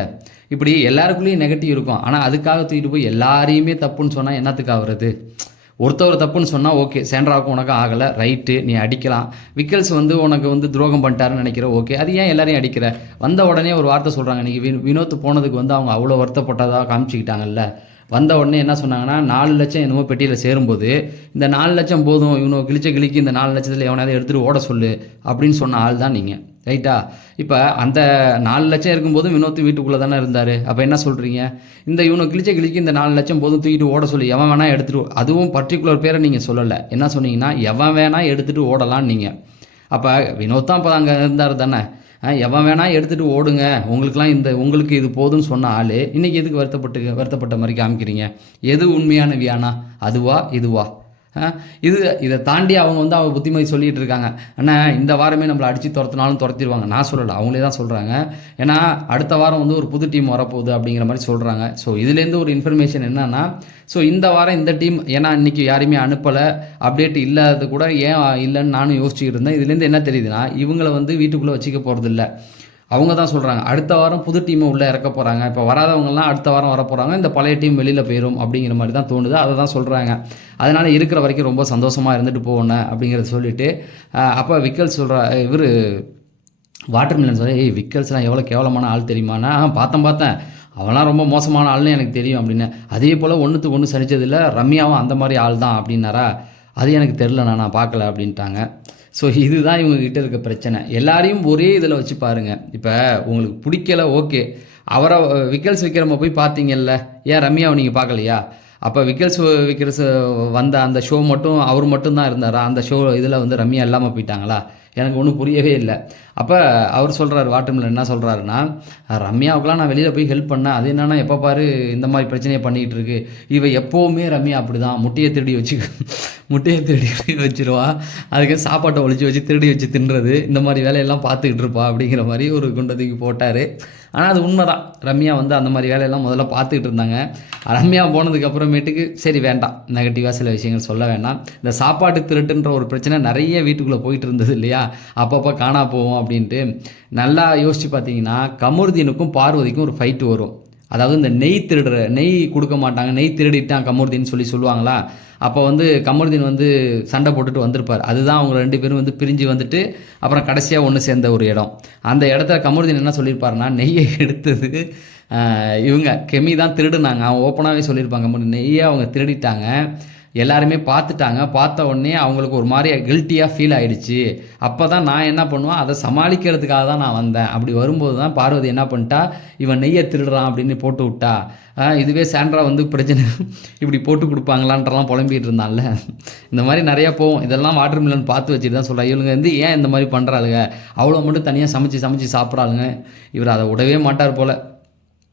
இப்படி எல்லாருக்குள்ளேயும் நெகட்டிவ் இருக்கும். ஆனால் அதுக்காக தூக்கிட்டு போய் எல்லாரையுமே தப்புன்னு சொன்னால் என்னத்துக்கு ஆகுறது? ஒருத்தவர் தப்புன்னு சொன்னால் ஓகே, சாண்ட்ராவுக்கும் உனக்கு ஆகலை, ரைட்டு, நீ அடிக்கலாம். விக்கல்ஸ் வந்து உனக்கு வந்து துரோகம் பண்ணிட்டாருன்னு நினைக்கிற, ஓகே, அது ஏன் எல்லாரையும் அடிக்கிற? வந்த உடனே ஒரு வார்த்தை சொல்கிறாங்க, இன்றைக்கி வினோத் போனதுக்கு வந்து அவங்க அவ்வளோ வருத்தப்பட்டதாக காமிச்சிக்கிட்டாங்கல்ல. வந்த உடனே என்ன சொன்னாங்கன்னா 4 லட்சம் என்னமோ பெட்டியில் சேரும்போது இந்த 4 லட்சம் போதும், இவனை கிழிக்கு இந்த 4 லட்சத்தில் எவனாவது எடுத்துகிட்டு ஓட சொல்லு அப்படின்னு சொன்ன ஆள் தான் நீங்கள், ரைட்டா? இப்போ அந்த 4 லட்சம் இருக்கும்போதும் வினோத் வீட்டுக்குள்ளே தானே இருந்தார். அப்போ என்ன சொல்கிறீங்க? இவனை கிழிக்கு இந்த 4 லட்சம் போதும் தூக்கிட்டு ஓட சொல்லி எவன் வேணால் எடுத்துகிட்டு, அதுவும் பர்டிகுலர் பேரை நீங்கள் சொல்லலை. என்ன சொன்னீங்கன்னா எவன் வேணால் எடுத்துகிட்டு ஓடலான்னு நீங்கள். அப்போ வினோத் தான் இப்போ அங்கே இருந்தார் தானே, எவன் வேணால் எடுத்துகிட்டு ஓடுங்க, உங்களுக்கு இது போதும்னு சொன்ன ஆள் இன்றைக்கி எதுக்கு வருத்தப்பட்ட மாதிரி காமிக்கிறீங்க? எது உண்மையான வியானா, அதுவா இதுவா? இதை தாண்டி அவங்க புத்திமதி சொல்லிகிட்டு இருக்காங்க. அண்ணா இந்த வாரமே நம்மளை அடித்து துரத்தினாலும் துரத்திடுவாங்க. நான் சொல்லலை, அவங்களே தான் சொல்கிறாங்க. ஏன்னா அடுத்த வாரம் ஒரு புது டீம் வரப்போகுது அப்படிங்கிற மாதிரி சொல்கிறாங்க. ஸோ இதுலேருந்து ஒரு இன்ஃபர்மேஷன் என்னன்னா, ஸோ இந்த வாரம் இந்த டீம், ஏன்னா இன்றைக்கி யாரையுமே அனுப்பலை, அப்டேட் இல்லாத கூட ஏன் இல்லைன்னு நானும் யோசிச்சுக்கிட்டு இருந்தேன். இதுலேருந்து என்ன தெரியுதுன்னா, இவங்களை வீட்டுக்குள்ளே வச்சுக்க போகிறதில்ல. அவங்க தான் சொல்கிறாங்க அடுத்த வாரம் புது டீமை உள்ளே இறக்க போகிறாங்க. இப்போ வராதவங்கலாம் அடுத்த வாரம் வர போகிறாங்க, இந்த பழைய டீம் வெளியில் போயிடும் அப்படிங்கிற மாதிரி தான் தோணுது. அதை தான் சொல்கிறாங்க. அதனால் இருக்கிற வரைக்கும் ரொம்ப சந்தோஷமாக இருந்துட்டு போகணும் அப்படிங்கிறத சொல்லிவிட்டு, அப்போ விக்கல்ஸ் இவர் வாட்டர்மெலன் சொல்ல, விக்கல்ஸ்லாம் எவ்வளோ கேவலமான ஆள் தெரியுமாண்ணா? பார்த்தேன், அவன்லாம் ரொம்ப மோசமான ஆள்னு எனக்கு தெரியும் அப்படின்னு. அதே போல் 1க்கு 1 சனிச்சதில்லை, ரம்யாவும் அந்த மாதிரி ஆள் தான் அப்படின்னாரா? அது எனக்கு தெரிலண்ணா, நான் பார்க்கல அப்படின்ட்டாங்க. ஸோ இதுதான் இவங்ககிட்ட இருக்க பிரச்சனை. எல்லாரையும் ஒரே இதில் வச்சு பாருங்கள். இப்போ உங்களுக்கு பிடிக்கல, ஓகே, அவரை விக்கல்ஸ் விக்ரமை போய் பார்த்தீங்கல்ல, ஏன் ரம்யாவை நீங்கள் பார்க்கலையா? அப்போ விக்கல்ஸ் வந்த அந்த ஷோ மட்டும் அவர் மட்டும்தான் இருந்தாரா? அந்த ஷோ இதில் ரம்யா இல்லாமல் போயிட்டாங்களா? எனக்கு ஒன்றும் புரியவே இல்லை. அப்போ அவர் சொல்கிறார், வாட்டர்மெலன் என்ன சொல்கிறாருன்னா, ரம்யாவுக்கெலாம் நான் வெளியில் போய் ஹெல்ப் பண்ணேன், அது என்னென்னா எப்போ பாரு இந்த மாதிரி பிரச்சனையை பண்ணிகிட்டு இருக்கு, எப்போவுமே ரம்யா அப்படி தான் முட்டையை திருடி வச்சுருவா, அதுக்கு சாப்பாட்டை ஒழிச்சு வச்சு திருடி வச்சு தின்றது, இந்த மாதிரி வேலையெல்லாம் பார்த்துக்கிட்டு இருப்பா அப்படிங்கிற மாதிரி ஒரு குண்டத்துக்கு போட்டார். ஆனால் அது உண்மை தான். ரம்யா அந்த மாதிரி வேலையெல்லாம் முதல்ல பார்த்துக்கிட்டு இருந்தாங்க. ரம்யா போனதுக்கப்புறமேட்டுக்கு சரி வேண்டாம், நெகட்டிவாக சில விஷயங்கள் சொல்ல வேண்டாம். இந்த சாப்பாட்டு திருட்டுன்ற ஒரு பிரச்சனை நிறைய வீட்டுக்குள்ளே போயிட்டு இருந்தது இல்லையா? அப்பப்போ காணா போவோம் அப்படின்ட்டு. நல்லா யோசித்து பார்த்தீங்கன்னா, கமருதீனுக்கும் பார்வதிக்கும் ஒரு ஃபைட்டு வரும். அதாவது இந்த நெய் கொடுக்க மாட்டாங்க, நெய் திருடிட்டான் கமருதீன் சொல்லுவாங்களா? அப்போ கமருதீன் சண்டை போட்டுட்டு வந்திருப்பார். அதுதான் அவங்க 2 பேரும் பிரிஞ்சு வந்துட்டு அப்புறம் கடைசியாக ஒன்று சேர்ந்த ஒரு இடம். அந்த இடத்துல கமருதீன் என்ன சொல்லியிருப்பாருன்னா, நெய்யை எடுத்தது இவங்க கெமி தான் திருடுனாங்க. அவன் ஓப்பனாகவே சொல்லியிருப்பாங்க, நெய்யை அவங்க திருடிட்டாங்க, எல்லாருமே பார்த்துட்டாங்க. பார்த்த உடனே அவங்களுக்கு ஒரு மாதிரி கில்ட்டியாக ஃபீல் ஆகிடுச்சு. அப்போ தான் நான் என்ன பண்ணுவேன், அதை சமாளிக்கிறதுக்காக தான் நான் வந்தேன். அப்படி வரும்போது தான் பார்வதி என்ன பண்ணிட்டா, இவன் நெய்யை திருடுறான் அப்படின்னு போட்டு விட்டா. இதுவே சாண்ட்ரா பிரச்சனை இப்படி போட்டு கொடுப்பாங்களான்றலாம் புலம்பிகிட்டு இருந்தான்ல. இந்த மாதிரி நிறையா போகும். இதெல்லாம் வாட்டர்மெலன் பார்த்து வச்சுட்டு தான் சொல்கிறேன். இவங்க ஏன் இந்த மாதிரி பண்ணுறாளுங்க, அவ்வளோ மட்டும் தனியாக சமைச்சு சாப்பிட்றாளுங்க, இவர் அதை விடவே மாட்டார் போல்.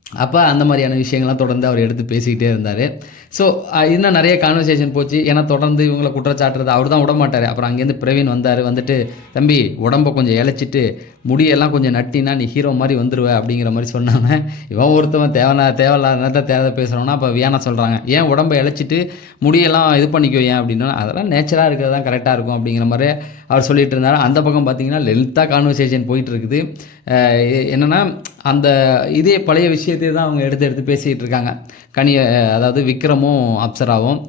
அப்போ அந்த மாதிரியான விஷயங்கள்லாம் தொடர்ந்து அவர் எடுத்து பேசிக்கிட்டே இருந்தார். ஸோ இன்னும் நிறைய கான்வர்சேஷன் போச்சு. ஏன்னா தொடர்ந்து இவங்களை குற்றச்சாட்டுறது அவர் தான் விட மாட்டார். அப்புறம் அங்கேருந்து பிரவீன் வந்துட்டு, தம்பி உடம்பை கொஞ்சம் இழைச்சிட்டு முடியெல்லாம் கொஞ்சம் நட்டினா நீ ஹீரோ மாதிரி வந்துடுவ அப்படிங்கிற மாதிரி சொன்னாங்க. இவன் ஒருத்தவன் தேவையில்லாத தேவை பேசுகிறோன்னா, அப்போ வியானா சொல்கிறாங்க, ஏன் உடம்பை இழைச்சிட்டு முடியெல்லாம் இது பண்ணிக்கோ ஏன் அப்படின்னா, அதெல்லாம் நேச்சராக இருக்கிறது தான் கரெக்டாக இருக்கும் அப்படிங்கிற மாதிரி அவர் சொல்லிட்டு இருந்தார். அந்த பக்கம் பார்த்தீங்கன்னா லென்த்தாக கான்வர்சேஷன் போயிட்டு இருக்குது. என்னென்னா அந்த இதே பழைய விஷயத்தை தான் அவங்க எடுத்து பேசிகிட்டு இருக்காங்க. அதாவது விக்ரமும் அப்சராவும்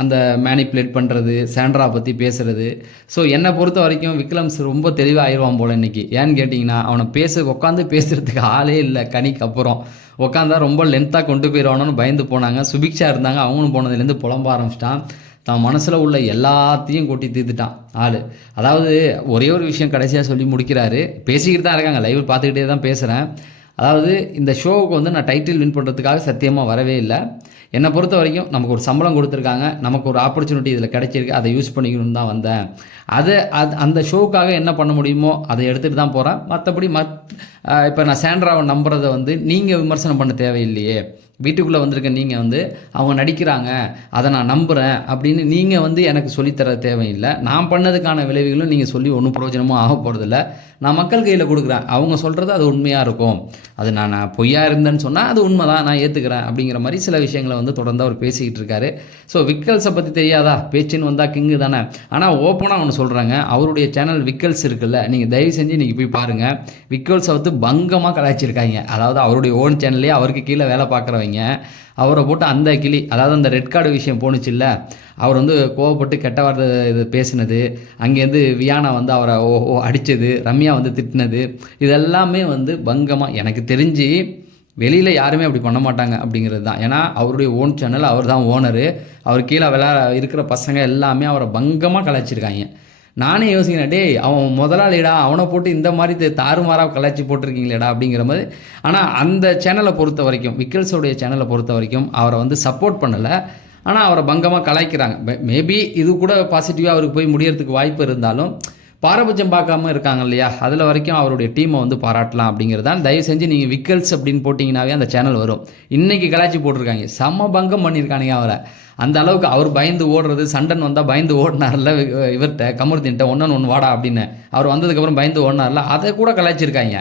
அந்த மேனிப்புலேட் பண்ணுறது, சாண்ட்ரா பற்றி பேசுகிறது. ஸோ என்னை பொறுத்த வரைக்கும் விக்ரம்ஸ் ரொம்ப தெளிவாக ஆயிடுவான் போல் இன்றைக்கி. ஏன்னு கேட்டிங்கன்னா, அவனை உட்காந்து பேசுகிறதுக்கு ஆளே இல்லை. கனிக்கு அப்புறம் உட்காந்தா ரொம்ப லென்த்தாக கொண்டு போயிடுவானோன்னு பயந்து போனாங்க. சுபிக்ஷா இருந்தாங்க, அவங்களும் போனதுலேருந்து புலம்ப ஆரம்பிச்சிட்டான். தான் மனசில் உள்ள எல்லாத்தையும் கொட்டி தீர்த்துட்டான் ஆள். அதாவது ஒரே ஒரு விஷயம் கடைசியாக சொல்லி முடிக்கிறாரு. பேசிக்கிட்டு தான் இருக்காங்க, லைவ் பார்த்துக்கிட்டே தான் பேசுகிறேன். அதாவது இந்த ஷோவுக்கு நான் டைட்டில் வின் பண்ணுறதுக்காக சத்தியமாக வரவே இல்லை. என்னை பொறுத்த வரைக்கும் நமக்கு ஒரு சம்பளம் கொடுத்துருக்காங்க, நமக்கு ஒரு ஆப்பர்ச்சுனிட்டி இதில் கிடைச்சிருக்கு, அதை யூஸ் பண்ணிக்கணும்னு தான் வந்தேன். அந்த ஷோவுக்காக என்ன பண்ண முடியுமோ அதை எடுத்துகிட்டு தான் போகிறேன். மற்றபடி இப்போ நான் சாண்ட்ராவை நம்புறதை நீங்கள் விமர்சனம் பண்ண தேவையில்லையே. வீட்டுக்குள்ளே வந்திருக்க நீங்கள் அவங்க நடிக்கிறாங்க, அதை நான் நம்புகிறேன் அப்படின்னு நீங்கள் எனக்கு சொல்லித்தர தேவையில்லை. நான் பண்ணதுக்கான விளைவுகளும் நீங்கள் சொல்லி ஒன்றும் பிரயோஜனமும் ஆக போகிறதில்ல. நான் மக்கள் கையில் கொடுக்குறேன், அவங்க சொல்கிறது அது உண்மையாக இருக்கும். அது நான் பொய்யா இருந்தேன்னு சொன்னால் அது உண்மை தான், நான் ஏற்றுக்கிறேன் அப்படிங்கிற மாதிரி சில விஷயங்களை தொடர்ந்து அவர் பேசிக்கிட்டு இருக்காரு. ஸோ விக்கல்ஸை பற்றி தெரியாதா, பேச்சுன்னு வந்தால் கிங்கு தானே. ஆனால் ஓப்பனாக ஒன்று சொல்கிறாங்க, அவருடைய சேனல் விக்கல்ஸ் இருக்குல்ல, நீங்கள் தயவு செஞ்சு இன்றைக்கி போய் பாருங்கள். விக்கல்ஸை பங்கமாக கலாய்ச்சிருக்காங்க. அதாவது அவருடைய ஓன் சேனல்லே அவருக்கு கீழே வேலை பார்க்குறவங்க அவரை போட்டு அந்த கிளி, அதாவது அந்த ரெட் கார்டு விஷயம் போணுச்சுல்ல, அவர் கோவப்பட்டு கெட்ட வார்த்தை இது பேசினது, அங்கேருந்து வியானா அவரை அடித்தது, ரம்யா திட்டினது, இதெல்லாமே பங்கமாக எனக்கு தெரிஞ்சு வெளியில் யாருமே அப்படி பண்ண மாட்டாங்க அப்படிங்கிறது தான். ஏன்னா அவருடைய ஓன் சேனல், அவர் தான் ஓனரு. அவர் கீழே இருக்கிற பசங்க எல்லாமே அவரை பங்கமாக கலாய்ச்சிருக்காங்க. நானே யோசிக்கிறேன், டேய் அவன் முதலாளிடா, அவனை போட்டு இந்த மாதிரி தாறுமாறாக கலாய்ச்சி போட்டிருக்கீங்களேடா அப்படிங்கிற மாதிரி. ஆனால் அந்த சேனலை பொறுத்த வரைக்கும், விக்கல்ஸோடைய சேனலை பொறுத்த வரைக்கும் அவரை வந்து சப்போர்ட் பண்ணலை. ஆனால் அவரை பங்கமாக கலாய்க்கிறாங்க. மேபி இது கூட பாசிட்டிவாக அவருக்கு போய் முடியறதுக்கு வாய்ப்பு இருந்தாலும் பாரபட்சம் பார்க்காம இருக்காங்க இல்லையா, அதில் வரைக்கும் அவருடைய டீமை வந்து பாராட்டலாம் அப்படிங்கிறது தான். தயவு செஞ்சு நீங்கள் விக்கல்ஸ் அப்படின்னு போட்டிங்கனாவே அந்த சேனல் வரும். இன்றைக்கி கலாய்ச்சி போட்டிருக்காங்க, செம்ம பங்கம் பண்ணியிருக்கானுங்க அவரை. அந்த அளவுக்கு அவர் பயந்து ஓடுறது, சண்டன் வந்தால் பயந்து ஓடினார்ல இவர்கிட்ட கமருதீன்ட்ட, ஒன்று வாடா அப்படின்னு அவர் வந்ததுக்கப்புறம் பயந்து ஓடினார்ல, அதை கூட கலாய்ச்சிருக்காங்க.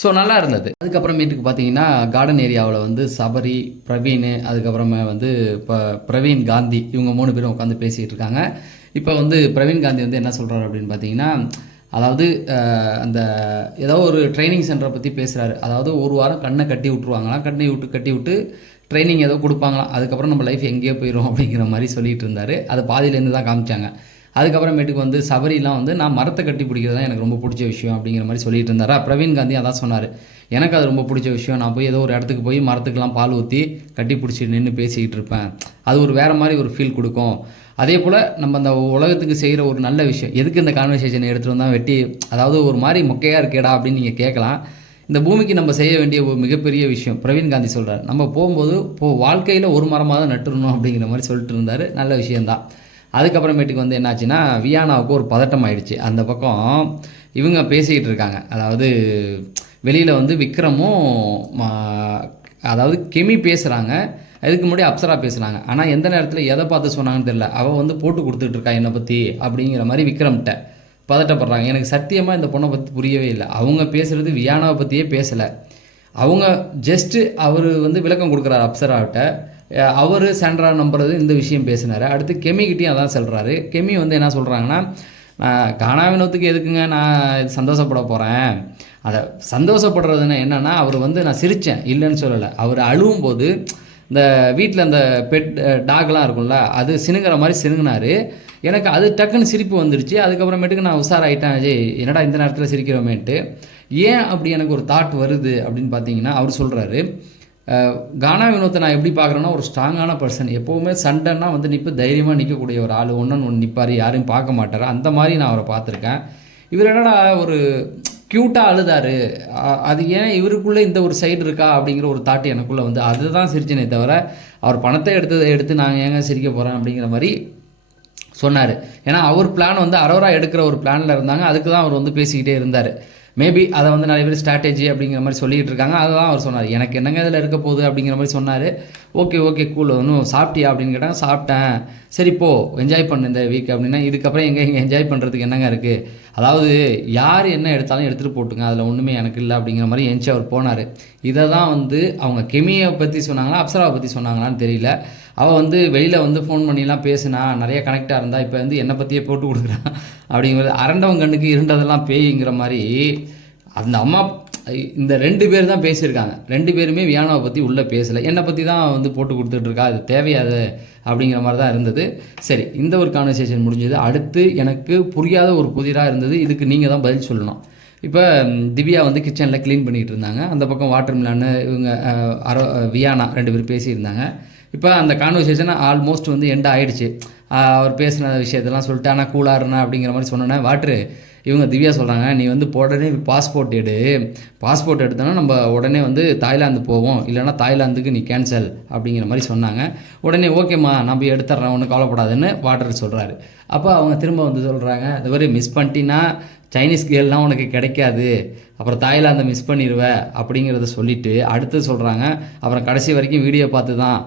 ஸோ நல்லா இருந்தது. அதுக்கப்புறமேட்டுக்கு பார்த்தீங்கன்னா கார்டன் ஏரியாவில் வந்து சபரி, பிரவீன், அதுக்கப்புறமே வந்து இப்போ பிரவீன் காந்தி, இவங்க 3 பேரும் உட்காந்து பேசிகிட்டு இருக்காங்க. இப்போ வந்து பிரவீன் காந்தி வந்து என்ன சொல்கிறாரு அப்படின்னு பார்த்தீங்கன்னா, அதாவது அந்த ஏதோ ஒரு ட்ரைனிங் சென்டரை பற்றி பேசுகிறாரு. அதாவது ஒரு வாரம் கண்ணை கட்டி விட்ருவாங்களாம், கட்டி விட்டு ட்ரைனிங் ஏதோ கொடுப்பாங்களாம், அதுக்கப்புறம் நம்ம லைஃப் எங்கேயோ போயிடும் அப்படிங்கிற மாதிரி சொல்லிகிட்டு இருந்தார். அது பாதியிலேருந்து தான் காமிச்சாங்க. அதுக்கப்புறமேட்டுக்கு வந்து சபரிலாம் வந்து நான் மரத்தை கட்டி பிடிக்கிறது தான் எனக்கு ரொம்ப பிடிச்ச விஷயம் அப்படிங்கிற மாதிரி சொல்லிட்டு இருந்தாரா. பிரவீன் காந்தி அதான் சொன்னார், எனக்கு அது ரொம்ப பிடிச்ச விஷயம். நான் போய் ஏதோ ஒரு இடத்துக்கு போய் மரத்துக்கெலாம் பால் ஊற்றி கட்டி பிடிச்சிட்டு நின்று பேசிக்கிட்டு இருப்பேன். அது ஒரு வேறு மாதிரி ஒரு ஃபீல் கொடுக்கும். அதே போல் நம்ம அந்த உலகத்துக்கு செய்கிற ஒரு நல்ல விஷயம், எதுக்கு இந்த கான்வர்சேஷனை எடுத்துகிட்டு வந்தால் வெட்டி, அதாவது ஒரு மாதிரி மொக்கையாக இருக்கேடா அப்படின்னு நீங்கள் கேட்கலாம். இந்த பூமிக்கு நம்ம செய்ய வேண்டிய ஒரு மிகப்பெரிய விஷயம் பிரவீன் காந்தி சொல்கிறார். நம்ம போகும்போது வாழ்க்கையில் ஒரு மரமாக தான் நட்டுருணும் அப்படிங்கிற மாதிரி சொல்லிட்டு இருந்தார். நல்ல விஷயந்தான். அதுக்கப்புறமேட்டுக்கு வந்து என்னாச்சுன்னா, வியானாவுக்கு ஒரு பதட்டம் ஆயிடுச்சு. அந்த பக்கம் இவங்க பேசிக்கிட்டு இருக்காங்க. அதாவது வெளியில் வந்து விக்ரமும் அதாவது கெமி பேசுகிறாங்க, அதுக்கு முன்னாடி அப்சரா பேசுகிறாங்க. ஆனால் எந்த நேரத்தில் எதை பார்த்து சொன்னாங்கன்னு தெரியல. அவள் வந்து போட்டு கொடுத்துட்டு இருக்கா என்னை பற்றி அப்படிங்கிற மாதிரி விக்ரம்கிட்ட பதட்டப்படுறாங்க. எனக்கு சத்தியமாக இந்த பொண்ணை பற்றி புரியவே இல்லை. அவங்க பேசுகிறது வியானாவை பற்றியே பேசலை. அவங்க ஜஸ்ட்டு அவர் வந்து விளக்கம் கொடுக்குறாரு அப்சராவிட்ட. அவர் சாண்ட்ரா நம்புறது இந்த விஷயம் பேசினார். அடுத்து கெமிக்கிட்டையும் அதான் சொல்கிறாரு. கெமி வந்து என்ன சொல்கிறாங்கன்னா, கானா வினோத்துக்கு எதுக்குங்க நான் சந்தோஷப்பட போகிறேன். அதை சந்தோஷப்படுறதுன்னு என்னென்னா, அவர் வந்து நான் சிரித்தேன் இல்லைன்னு சொல்லலை. அவர் அழுவும் போது இந்த வீட்டில் அந்த பெட் டாக்லாம் இருக்கும்ல, அது சினுங்கிற மாதிரி சினுங்கினார். எனக்கு அது டக்குன்னு சிரிப்பு வந்துடுச்சு. அதுக்கப்புறமேட்டுக்கு நான் உஷாராயிட்டேன், அஜய் என்னடா இந்த நேரத்தில் சிரிக்கிறோமேட்டு. ஏன் அப்படி எனக்கு ஒரு தாட் வருது அப்படின்னு பார்த்தீங்கன்னா, அவர் சொல்கிறாரு, கானா வினோத்தை நான் எப்படி பார்க்குறேன்னா, ஒரு ஸ்ட்ராங்கான பர்சன். எப்போவுமே சண்டைன்னா வந்து தைரியமாக நிற்கக்கூடிய ஒரு ஆள். ஒன்று நிற்பார், யாரையும் பார்க்க மாட்டார். அந்த மாதிரி நான் அவரை பார்த்துருக்கேன். இவர் என்னடா ஒரு க்யூட்டாக அழுதார், அது ஏன் இவருக்குள்ளே இந்த ஒரு சைடு இருக்கா அப்படிங்கிற ஒரு தாட்டு எனக்குள்ளே வந்து அதுதான் சிரிச்சனே தவிர, அவர் பணத்தை எடுத்து நாங்கள் ஏங்க சிரிக்க போகிறேன் அப்படிங்கிற மாதிரி சொன்னார். ஏன்னா அவர் பிளான் வந்து அரோரா எடுக்கிற ஒரு பிளானில் இருந்தாங்க. அதுக்கு தான் அவர் வந்து பேசிக்கிட்டே இருந்தார். மேபி அதை வந்து நிறைய பேர் ஸ்ட்ராட்டஜி அப்படிங்கிற மாதிரி சொல்லிகிட்டு இருக்காங்க. அதுதான் அவர் சொன்னார், எனக்கு என்னங்க இதில் இருக்க போகுது அப்படிங்கிற மாதிரி சொன்னார். ஓகே கூல், ஒன்றும் சாப்பிட்டியா அப்படின்னு கேட்டாங்க. சாப்பிட்டேன். சரி போ என்ஜாய் பண்ணு இந்த வீக் அப்படின்னா, இதுக்கப்புறம் எங்கே என்ஜாய் பண்ணுறதுக்கு என்னங்க இருக்குது. அதாவது யார் என்ன எடுத்தாலும் எடுத்துகிட்டு போட்டுங்க, அதில் ஒன்றுமே எனக்கு இல்லை அப்படிங்கிற மாதிரி எஞ்சி அவர் போனார். இதை தான் வந்து அவங்க கெமியை பற்றி சொன்னாங்களா அப்சராவை பற்றி சொன்னாங்களான்னு தெரியல. அவள் வந்து வெளியில் வந்து ஃபோன் பண்ணிலாம் பேசுனா, நிறைய கனெக்டாக இருந்தால் இப்போ வந்து என்னை பற்றியே போட்டு கொடுக்குறான் அப்படிங்கிறது. அரண்டவன் கண்ணுக்கு இருண்டதெல்லாம் பேய்ங்கிற மாதிரி அந்த அம்மா இந்த 2 பேர் தான் பேசியிருக்காங்க. 2 பேருமே வியானாவை பற்றி உள்ளே பேசலை, என்னை பற்றி தான் வந்து போட்டு கொடுத்துட்ருக்கா, அது தேவையாது அப்படிங்கிற மாதிரி தான் இருந்தது. சரி, இந்த ஒரு கான்வர்சேஷன் முடிஞ்சது. அடுத்து எனக்கு புரியாத ஒரு புதிராக இருந்தது. இதுக்கு நீங்கள் தான் பதில் சொல்லணும். இப்போ திவ்யா வந்து கிச்சனில் க்ளீன் பண்ணிகிட்டு இருந்தாங்க. அந்த பக்கம் வாட்டர் மிலான்னு இவங்க வியானா 2 பேர் பேசியிருந்தாங்க. இப்போ அந்த கான்வர்சேஷன் ஆல்மோஸ்ட் வந்து எண்ட் ஆகிடுச்சு. அவர் பேசின விஷயத்தெல்லாம் சொல்லிட்டு, ஆனால் கூலாருண்ணா அப்படிங்கிற மாதிரி சொன்னோன்னே வாட்ரு இவங்க திவ்யா சொல்கிறாங்க, நீ வந்து உடனே பாஸ்போர்ட் பாஸ்போர்ட் எடுத்தோன்னா நம்ம உடனே வந்து தாய்லாந்து போவோம், இல்லைனா தாய்லாந்துக்கு நீ கேன்சல் அப்படிங்கிற மாதிரி சொன்னாங்க. உடனே ஓகேம்மா நான் போய் எடுத்துட்றேன், ஒன்றும் கவலைப்படாதுன்னு வாட்டர் சொல்கிறாரு. அப்போ அவங்க திரும்ப வந்து சொல்கிறாங்க, இது மாதிரி மிஸ் பண்ணிட்டீங்கன்னா சைனீஸ் கேர்லாம் உனக்கு கிடைக்காது, அப்புறம் தாய்லாந்தை மிஸ் பண்ணிடுவ அப்படிங்கிறத சொல்லிவிட்டு அடுத்து சொல்கிறாங்க, அப்புறம் கடைசி வரைக்கும் வீடியோ பார்த்து தான்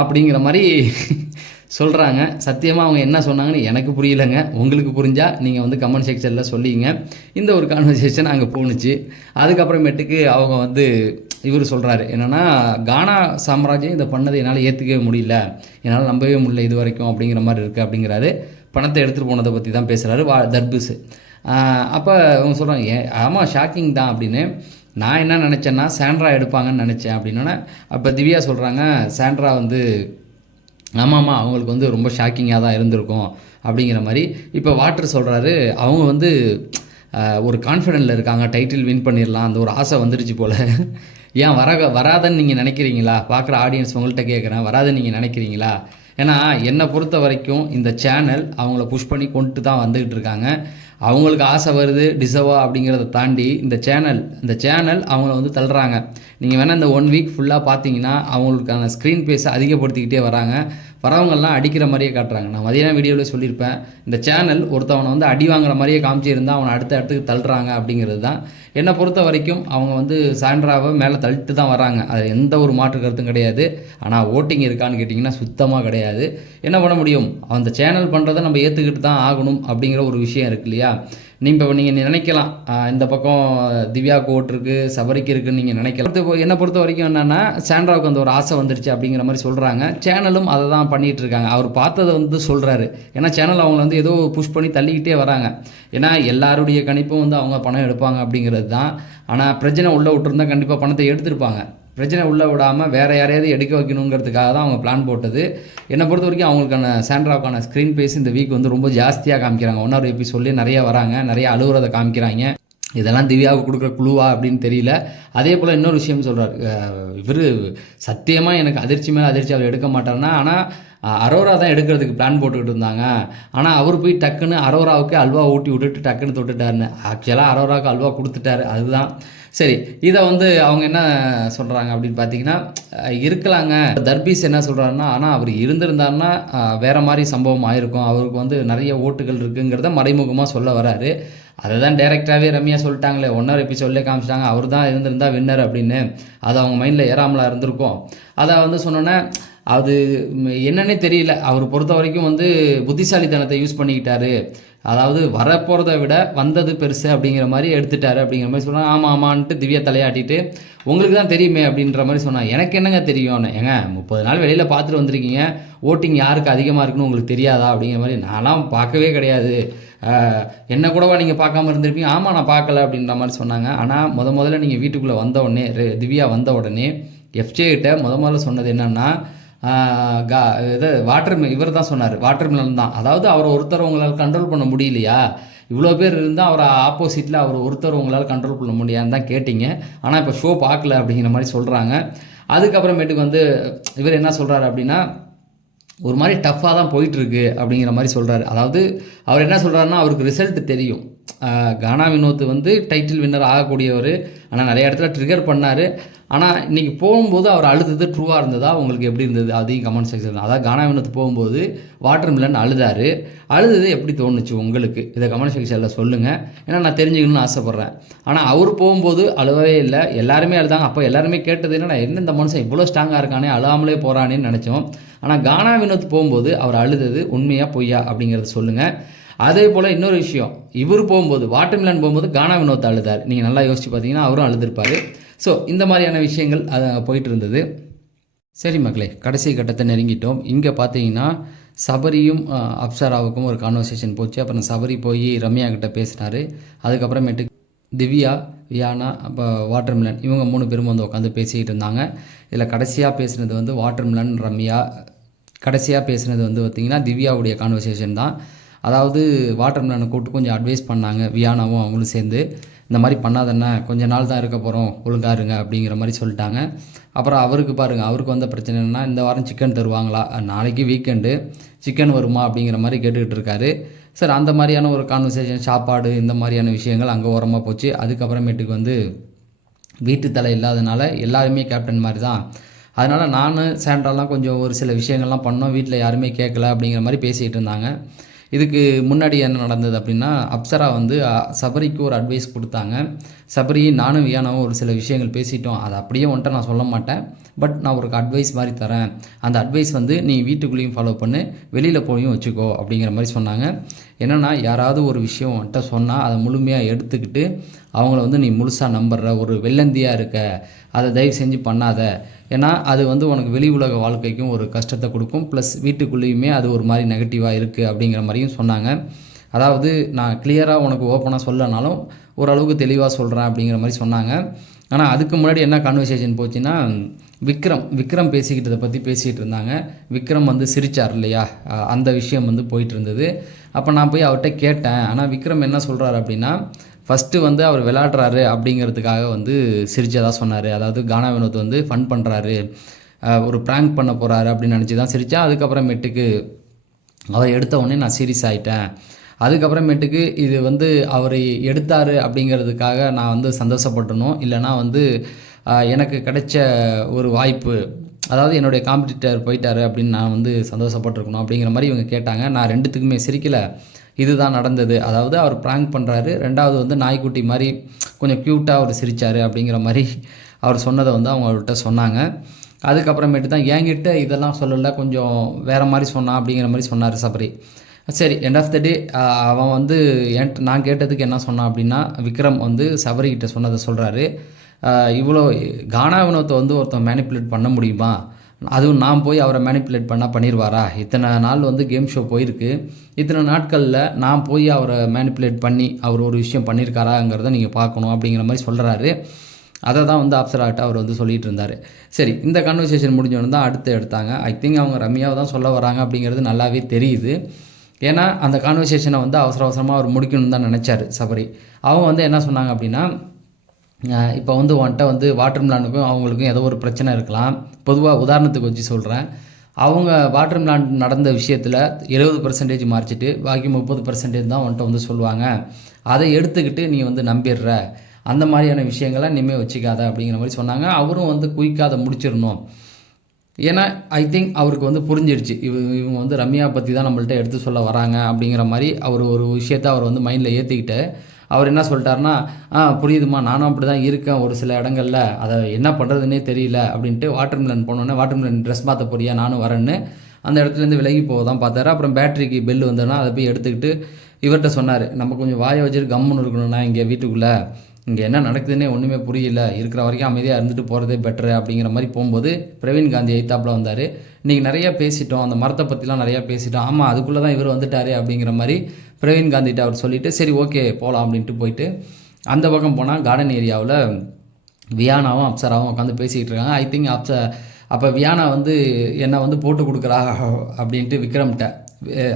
அப்படிங்கிற மாதிரி சொல்கிறாங்க. சத்தியமாக அவங்க என்ன சொன்னாங்கன்னு எனக்கு புரியலைங்க. உங்களுக்கு புரிஞ்சால் நீங்கள் வந்து கமெண்ட் செக்ஷனில் சொல்லிங்க. இந்த ஒரு கான்வர்சேஷன் அங்கே போணுச்சு. அதுக்கப்புறமேட்டுக்கு அவங்க வந்து இவர் சொல்கிறாரு என்னென்னா, கானா சாம்ராஜ்யம் இதை பண்ணதை என்னால் ஏற்றுக்கவே முடியல, என்னால் நம்பவே முடியல இது வரைக்கும் அப்படிங்கிற மாதிரி இருக்குது அப்படிங்கிறாரு. பணத்தை எடுத்துகிட்டு போனதை பற்றி தான் பேசுகிறாரு தர்பூஸ். அப்போ அவங்க சொல்கிறாங்க, ஆமாம் ஷாக்கிங் தான் அப்படின்னு. நான் என்ன நினச்சேன்னா சாண்ட்ரா எடுப்பாங்கன்னு நினச்சேன் அப்படின்னோடனே அப்போ திவ்யா சொல்கிறாங்க, சாண்ட்ரா வந்து ஆமாம்மா அவங்களுக்கு வந்து ரொம்ப ஷாக்கிங்காக தான் இருந்திருக்கும் அப்படிங்கிற மாதிரி. இப்போ வாட்டர் சொல்கிறாரு, அவங்க வந்து ஒரு கான்ஃபிடென்ட்டில் இருக்காங்க, டைட்டில் வின் பண்ணிடலாம் அந்த ஒரு ஆசை வந்துடுச்சு போல். ஏன் வராதுன்னு நீங்கள் நினைக்கிறீங்களா? பார்க்குற ஆடியன்ஸ் உங்கள்கிட்ட கேட்குறேன், வராதுன்னு நீங்கள் நினைக்கிறீங்களா? ஏன்னா என்னை பொறுத்த வரைக்கும் இந்த சேனல் அவங்கள புஷ் பண்ணி கொண்டு தான் வந்துக்கிட்டு இருக்காங்க. அவங்களுக்கு ஆசை வருது டிசர்வா அப்படிங்கிறத தாண்டி இந்த சேனல் அவங்கள வந்து தள்ளுறாங்க. நீங்கள் வேணால் இந்த 1 வீக் ஃபுல்லாக பார்த்தீங்கன்னா அவங்களுக்கான ஸ்க்ரீன் பேஸை அதிகப்படுத்திக்கிட்டே வராங்க. வரவங்கெல்லாம் அடிக்கிற மாதிரியே காட்டுறாங்க. நான் மதியான வீடியோவில் சொல்லியிருப்பேன், இந்த சேனல் ஒருத்தவனை வந்து அடி வாங்குற மாதிரியே காமிச்சிருந்தா அவனை அடுத்த இடத்துக்கு தள்ளுறாங்க அப்படிங்கிறது தான். என்னை பொறுத்த வரைக்கும் அவங்க வந்து சாண்ட்ராவை மேலே தள்ளிட்டு தான் வராங்க. அது எந்த ஒரு மாற்று கருத்தும் கிடையாது. ஆனால் ஓட்டிங் இருக்கான்னு கேட்டிங்கன்னா சுத்தமாக கிடையாது. என்ன பண்ண முடியும்? அந்த சேனல் பண்ணுறதை நம்ம ஏற்றுக்கிட்டு தான் ஆகணும் அப்படிங்கிற ஒரு விஷயம் இருக்கு இல்லையா? நீங்கள் நினைக்கலாம், இந்த பக்கம் திவ்யாவுக்கு ஓட்டு இருக்குது, சபரிக்கு இருக்குதுன்னு நீங்கள் நினைக்கலாம். என்னை பொறுத்த வரைக்கும் என்னென்னா, சாண்ட்ராவுக்கு அந்த ஒரு ஆசை வந்துருச்சு அப்படிங்கிற மாதிரி சொல்கிறாங்க. சேனலும் அதை தான் பண்ணிகிட்டு இருக்காங்க. அவர் பார்த்ததை வந்து சொல்கிறாரு. ஏன்னா சேனல் அவங்கள வந்து ஏதோ புஷ் பண்ணி தள்ளிக்கிட்டே வராங்க. ஏன்னா எல்லாருடைய கணிப்பும் வந்து அவங்க பணம் எடுப்பாங்க அப்படிங்கிறது தான். ஆனால் பிரச்சனை உள்ளே விட்டுருந்தா கண்டிப்பாக பணத்தை எடுத்திருப்பாங்க. பிரச்சனை உள்ளே விடாமல் வேறு யாரையாவது எடுக்க வைக்கணுங்கிறதுக்காக தான் அவங்க பிளான் போட்டது. என்னை பொறுத்த வரைக்கும் அவங்களுக்கான சாண்ட்ராவுக்கான ஸ்க்ரீன் பேஸ் இந்த வீக் வந்து ரொம்ப ஜாஸ்தியாக காமிக்கிறாங்க. 1 எபிசோட்லேயே நிறைய வராங்க, நிறைய அழுகுறதை காமிக்கிறாங்க. இதெல்லாம் திவ்யாவுக்கு கொடுக்குற குழுவா அப்படின்னு தெரியல. அதே போல் இன்னொரு விஷயம் சொல்கிறார், இவர் சத்தியமாக எனக்கு அதிர்ச்சி மேலே அதிர்ச்சி அவர் எடுக்க மாட்டார்னா, ஆனால் அரோரா தான் எடுக்கிறதுக்கு பிளான் போட்டுக்கிட்டு இருந்தாங்க. ஆனால் அவர் போய் டக்குன்னு அரோராவுக்கு அல்வா ஊட்டி விட்டுட்டு டக்குன்னு தொட்டுட்டாருன்னு. ஆக்சுவலாக அரோராவுக்கு அல்வா கொடுத்துட்டாரு. அதுதான் சரி. இதை வந்து அவங்க என்ன சொல்கிறாங்க அப்படின்னு பார்த்தீங்கன்னா, இருக்கலாங்க. தர்பீஸ் என்ன சொல்கிறாருன்னா, ஆனால் அவர் இருந்திருந்தாருன்னா வேறு மாதிரி சம்பவம் ஆயிருக்கும், அவருக்கு வந்து நிறைய ஓட்டுகள் இருக்குங்கிறத மறைமுகமாக சொல்ல வராரு. அதை தான் டைரெக்டாகவே ரம்யா சொல்லிட்டாங்களே, 1 எபிசோட்லேயே காமிச்சிட்டாங்க, அவர் தான் இருந்திருந்தால் வின்னர் அப்படின்னு. அது அவங்க மைண்டில் ஏறாமலாக இருந்திருக்கும். அதை வந்து சொன்னோன்னே அது என்னன்னே தெரியல. அவர் பொறுத்த வரைக்கும் வந்து புத்திசாலித்தனத்தை யூஸ் பண்ணிக்கிட்டாரு. அதாவது வரப்போகிறத விட வந்தது பெருசு அப்படிங்கிற மாதிரி எடுத்துட்டாரு அப்படிங்கிற மாதிரி சொன்னாங்க. ஆமான்ட்டு திவ்யா தலையாட்டிட்டு, உங்களுக்கு தான் தெரியுமே அப்படின்ற மாதிரி சொன்னாங்க. எனக்கு என்னங்க தெரியும்? ஏங்க 30 நாள் வெளியில் பார்த்துட்டு வந்திருக்கீங்க, ஓட்டிங் யாருக்கு அதிகமாக இருக்குன்னு உங்களுக்கு தெரியாதா அப்படிங்கிற மாதிரி. நான்லாம் பார்க்கவே கிடையாது, என்ன கூடவா நீங்கள் பார்க்காம இருந்திருப்பீங்க? ஆமாம் நான் பார்க்கல அப்படின்ற மாதிரி சொன்னாங்க. ஆனால் முதல்ல நீங்கள் வீட்டுக்குள்ளே வந்த உடனே, திவ்யா வந்த உடனே எஃப்ஜே கிட்ட முதல்ல சொன்னது என்னென்னா, இவர் தான் சொன்னார், வாட்டர்மெலன் தான். அதாவது அவரை ஒருத்தர் உங்களால் கண்ட்ரோல் பண்ண முடியலையா? இவ்வளோ பேர் இருந்தால் அவரை ஆப்போசிட்டில் அவர் ஒருத்தர் உங்களால் கண்ட்ரோல் பண்ண முடியாதுன்னு தான் கேட்டிங்க. ஆனால் இப்போ ஷோ பார்க்கல அப்படிங்கிற மாதிரி சொல்கிறாங்க. அதுக்கப்புறமேட்டுக்கு வந்து இவர் என்ன சொல்கிறாரு அப்படின்னா, ஒரு மாதிரி டஃப்பாக தான் போயிட்டுருக்கு அப்படிங்கிற மாதிரி சொல்கிறாரு. அதாவது அவர் என்ன சொல்கிறாருன்னா, அவருக்கு ரிசல்ட் தெரியும். கானா வினோத் வந்து டைட்டில் வின்னர் ஆகக்கூடியவர். ஆனால் நிறைய இடத்துல ட்ரிகர் பண்ணார். ஆனால் இன்றைக்கி போகும்போது அவர் அழுதது ட்ரூவாக இருந்ததா? உங்களுக்கு எப்படி இருந்தது? அதையும் கமெண்ட் செக்ஷன். அதாவது கானா வினோத் போகும்போது வாட்டர்மெலன் அழுதது எப்படி தோணுச்சு உங்களுக்கு? இதை கமெண்ட் செக்ஷனில் சொல்லுங்கள். ஏன்னா நான் தெரிஞ்சுக்கணும்னு ஆசைப்பட்றேன். ஆனால் அவர் போகும்போது அழுவவே இல்லை, எல்லாருமே அழுதாங்க. அப்போ எல்லாருமே கேட்டது என்னன்னா, என்ன இந்த மனுஷன் இவ்வளோ ஸ்ட்ராங்காக இருக்கானே, அழாமலே போகிறானேன்னு நினச்சோம். ஆனால் கானா வினோத் போகும்போது அவர் அழுதது உண்மையாக பொய்யா அப்படிங்கிறத சொல்லுங்கள். அதே போல் இன்னொரு விஷயம், இவர் போகும்போது வாட்டர்மெலன் போகும்போது கானா வினோத் அழுதார். நீங்கள் நல்லா யோசிச்சு பார்த்தீங்கன்னா அவரும் அழுதுருப்பார். ஸோ இந்த மாதிரியான விஷயங்கள் அது போயிட்டு இருந்தது. சரி மக்களே, கடைசி கட்டத்தை நெருங்கிட்டோம். இங்கே பார்த்தீங்கன்னா சபரியும் அப்சராவுக்கும் ஒரு கான்வர்சேஷன் போச்சு. அப்புறம் சபரி போய் ரம்யா கிட்ட பேசினார். அதுக்கப்புறமேட்டு திவ்யா, வியானா, அப்போ வாட்டர்மெலன் இவங்க 3 பேரும் வந்து உட்காந்து பேசிக்கிட்டு இருந்தாங்க. இதில் கடைசியாக பேசுனது வந்து வாட்டர்மெலன், ரம்யா. கடைசியாக பேசுனது வந்து பார்த்திங்கன்னா திவ்யாவுடைய கான்வர்சேஷன் தான். அதாவது வாட்டர்மெலனை கூப்பிட்டு கொஞ்சம் அட்வைஸ் பண்ணாங்க, வியானாவும் அவங்களும் சேர்ந்து. இந்த மாதிரி பண்ணாதண்ணா, கொஞ்ச நாள் தான் இருக்க போகிறோம், ஒழுங்காக இருங்க அப்படிங்கிற மாதிரி சொல்லிட்டாங்க. அப்புறம் அவருக்கு பாருங்கள், அவருக்கு வந்த பிரச்சனை என்னென்னா, இந்த வாரம் சிக்கன் தருவாங்களா, நாளைக்கு வீக்கெண்டு சிக்கன் வருமா அப்படிங்கிற மாதிரி கேட்டுக்கிட்டு இருக்காரு. சார் அந்த மாதிரியான ஒரு கான்வர்சேஷன், சாப்பாடு இந்த மாதிரியான விஷயங்கள் அங்கே ஓரமாக போச்சு. அதுக்கப்புறமேட்டுக்கு வந்து வீட்டு தலை இல்லாதனால எல்லாருமே கேப்டன் மாதிரி தான். அதனால் நான் சாண்ட்ராலாம் கொஞ்சம் ஒரு சில விஷயங்கள்லாம் பண்ணோம், வீட்டில் யாருமே கேட்கல அப்படிங்கிற மாதிரி பேசிகிட்டு இருந்தாங்க. இதுக்கு முன்னாடி என்ன நடந்தது அப்படின்னா, அப்சரா வந்து சபரிக்கு ஒரு அட்வைஸ் கொடுத்தாங்க. சபரி, நானும் வியானாவும் ஒரு சில விஷயங்கள் பேசிட்டோம், அதை அப்படியே வந்துட்டு நான் சொல்ல மாட்டேன், பட் நான் ஒரு அட்வைஸ் மாதிரி தரேன். அந்த அட்வைஸ் வந்து நீ வீட்டுக்குள்ளேயும் ஃபாலோ பண்ணு, வெளியில் போயும் வச்சுக்கோ அப்படிங்கிற மாதிரி சொன்னாங்க. என்னென்னா, யாராவது ஒரு விஷயம் வந்துட்டு சொன்னால் அதை முழுமையாக எடுத்துக்கிட்டு அவங்கள வந்து நீ முழுசாக நம்புற ஒரு வெள்ளந்தியாக இருக்க, அதை தயவு செஞ்சு பண்ணாத. ஏன்னா அது வந்து உனக்கு வெளி உலக வாழ்க்கைக்கும் ஒரு கஷ்டத்தை கொடுக்கும், ப்ளஸ் வீட்டுக்குள்ளேயுமே அது ஒரு மாதிரி நெகட்டிவாக இருக்குது அப்படிங்கிற மாதிரியும் சொன்னாங்க. அதாவது நான் கிளியராக உனக்கு ஓப்பனாக சொல்லனாலும் ஓரளவுக்கு தெளிவாக சொல்கிறேன் அப்படிங்கிற மாதிரி சொன்னாங்க. ஆனால் அதுக்கு முன்னாடி என்ன கான்வர்சேஷன் போச்சுன்னா, விக்ரம் பேசிக்கிட்டதை பற்றி பேசிகிட்டு இருந்தாங்க. விக்ரம் வந்து சிரிச்சார் இல்லையா, அந்த விஷயம் வந்து போயிட்டு இருந்தது. அப்போ நான் போய் அவர்கிட்ட கேட்டேன். ஆனால் விக்ரம் என்ன சொல்கிறார் அப்படின்னா, ஃபஸ்ட்டு வந்து அவர் விளையாடுறாரு அப்படிங்கிறதுக்காக வந்து சிரிச்சதா சொன்னார். அதாவது கானா வினோத் வந்து ஃபன் பண்ணுறாரு, ஒரு ப்ராங்க் பண்ண போகிறாரு அப்படின்னு நினச்சி தான் சிரித்தேன். அதுக்கப்புறமேட்டுக்கு அவர் எடுத்த உடனே நான் சீரியஸ் ஆகிட்டேன். அதுக்கப்புறமேட்டுக்கு இது வந்து அவர் எடுத்தார் அப்படிங்கிறதுக்காக நான் வந்து சந்தோஷப்பட்டணும், இல்லைனா வந்து எனக்கு கிடைச்ச ஒரு வாய்ப்பு, அதாவது என்னுடைய காம்படிட்டர் போயிட்டார் அப்படின்னு நான் வந்து சந்தோஷப்பட்டிருக்கணும் அப்படிங்கிற மாதிரி இவங்க கேட்டாங்க. நான் ரெண்டுத்துக்குமே சிரிக்கலை. இதுதான் நடந்தது. அதாவது அவர் ப்ராங்க் பண்ணுறாரு, ரெண்டாவது வந்து நாய்க்குட்டி மாதிரி கொஞ்சம் க்யூட்டாக அவர் சிரித்தார் அப்படிங்கிற மாதிரி அவர் சொன்னதை வந்து அவங்கள்ட்ட சொன்னாங்க. அதுக்கப்புறமேட்டு தான் என்கிட்ட இதெல்லாம் சொல்லலை, கொஞ்சம் வேறு மாதிரி சொன்னான் அப்படிங்கிற மாதிரி சொன்னார் சபரி. சரி, எண்ட் ஆஃப் த டே அவன் வந்து நான் கேட்டதுக்கு என்ன சொன்னான் அப்படின்னா, விக்ரம் வந்து சபரிக்கிட்ட சொன்னதை சொல்கிறாரு. இவ்வளோ கானா வினோத்தை வந்து ஒருத்தன் மேனிப்புலேட் பண்ண முடியுமா? அதுவும் நான் போய் அவரை மேனிப்புலேட் பண்ணால் பண்ணிடுவாரா? இத்தனை நாள் வந்து கேம் ஷோ போயிருக்கு, இத்தனை நாட்களில் நான் போய் அவரை மேனிப்புலேட் பண்ணி அவர் ஒரு விஷயம் பண்ணியிருக்காராங்கிறத நீங்கள் பார்க்கணும் அப்படிங்கிற மாதிரி சொல்கிறாரு. அதை தான் வந்து அப்சராட்ட அவர் வந்து சொல்லிகிட்டு இருந்தார். சரி, இந்த கான்வர்சேஷன் முடிஞ்சோன்னு தான் அடுத்து எடுத்தாங்க. ஐ திங்க் அவங்க ரம்யாவை தான் சொல்ல வராங்க அப்படிங்கிறது நல்லாவே தெரியுது. ஏன்னா அந்த கான்வர்சேஷனை வந்து அவசர அவசரமாக அவர் முடிக்கணும்னு தான் நினச்சார் சபரி. அவங்க வந்து என்ன சொன்னாங்க அப்படின்னா, இப்போ வந்து உன்கிட்ட வந்து வாட்டர் மிலானுக்கும் அவங்களுக்கும் ஏதோ ஒரு பிரச்சனை இருக்கலாம். பொதுவாக உதாரணத்துக்கு வச்சு சொல்கிறேன். அவங்க வாட்டர் மிலான் நடந்த விஷயத்தில் 70% மறைச்சிட்டு பாக்கி 30% தான் உன்கிட்ட வந்து சொல்லுவாங்க. அதை எடுத்துக்கிட்டு நீ வந்து நம்பிடுற, அந்த மாதிரியான விஷயங்களை இனிமேல் வச்சுக்காத அப்படிங்கிற மாதிரி சொன்னாங்க. அவரும் வந்து குயிக்காக அதை முடிச்சிடணும். ஏன்னா ஐ திங்க் அவருக்கு வந்து புரிஞ்சிடுச்சு, இவங்க வந்து ரம்யா பற்றி தான் நம்மள்ட்ட எடுத்து சொல்ல வராங்க அப்படிங்கிற மாதிரி அவர் ஒரு விஷயத்தை அவர் வந்து மைண்டில் ஏற்றிக்கிட்டு அவர் என்ன சொல்லிட்டாருன்னா, புரியுதுமா, நானும் அப்படி தான் இருக்கேன் ஒரு சில இடங்களில், அதை என்ன பண்ணுறதுனே தெரியல அப்படின்ட்டு வாட்டர் மிலன் போனோன்னே, வாட்டர் மிலன் ட்ரெஸ் மாற்ற போறியா, நானும் வரேன்னு அந்த இடத்துலேருந்து விலகி போக தான் பார்த்தாரு. அப்புறம் பேட்டரிக்கு பெல் வந்தோன்னா அதை போய் எடுத்துக்கிட்டு இவர்கிட்ட சொன்னார், நம்ம கொஞ்சம் வாயை வச்சுட்டு கம்முன்னு இருக்கணும்னா இங்கே வீட்டுக்குள்ளே, இங்கே என்ன நடக்குதுன்னே ஒன்றுமே புரியல, இருக்கிற வரைக்கும் அமைதியாக இருந்துட்டு போகிறதே பெட்ரு அப்படிங்கிற மாதிரி போகும்போது பிரவீன் காந்தி எய்த்தாப்பில் வந்தார். இன்றைக்கி நிறையா பேசிட்டோம், அந்த மரத்தை பற்றிலாம் நிறையா பேசிட்டோம், ஆமாம் அதுக்குள்ளே தான் இவர் வந்துட்டார் அப்படிங்கிற மாதிரி பிரவீன் காந்திகிட்ட அவர் சொல்லிவிட்டு சரி ஓகே போகலாம் அப்படின்ட்டு போயிட்டு அந்த பக்கம் போனால் கார்டன் ஏரியாவில் வியானாவும் அப்சராவும் உட்காந்து பேசிக்கிட்டு இருக்காங்க. ஐ திங்க் அப்போ வியானா வந்து என்னை வந்து போட்டு கொடுக்குறா அப்படின்ட்டு விக்ரம்கிட்ட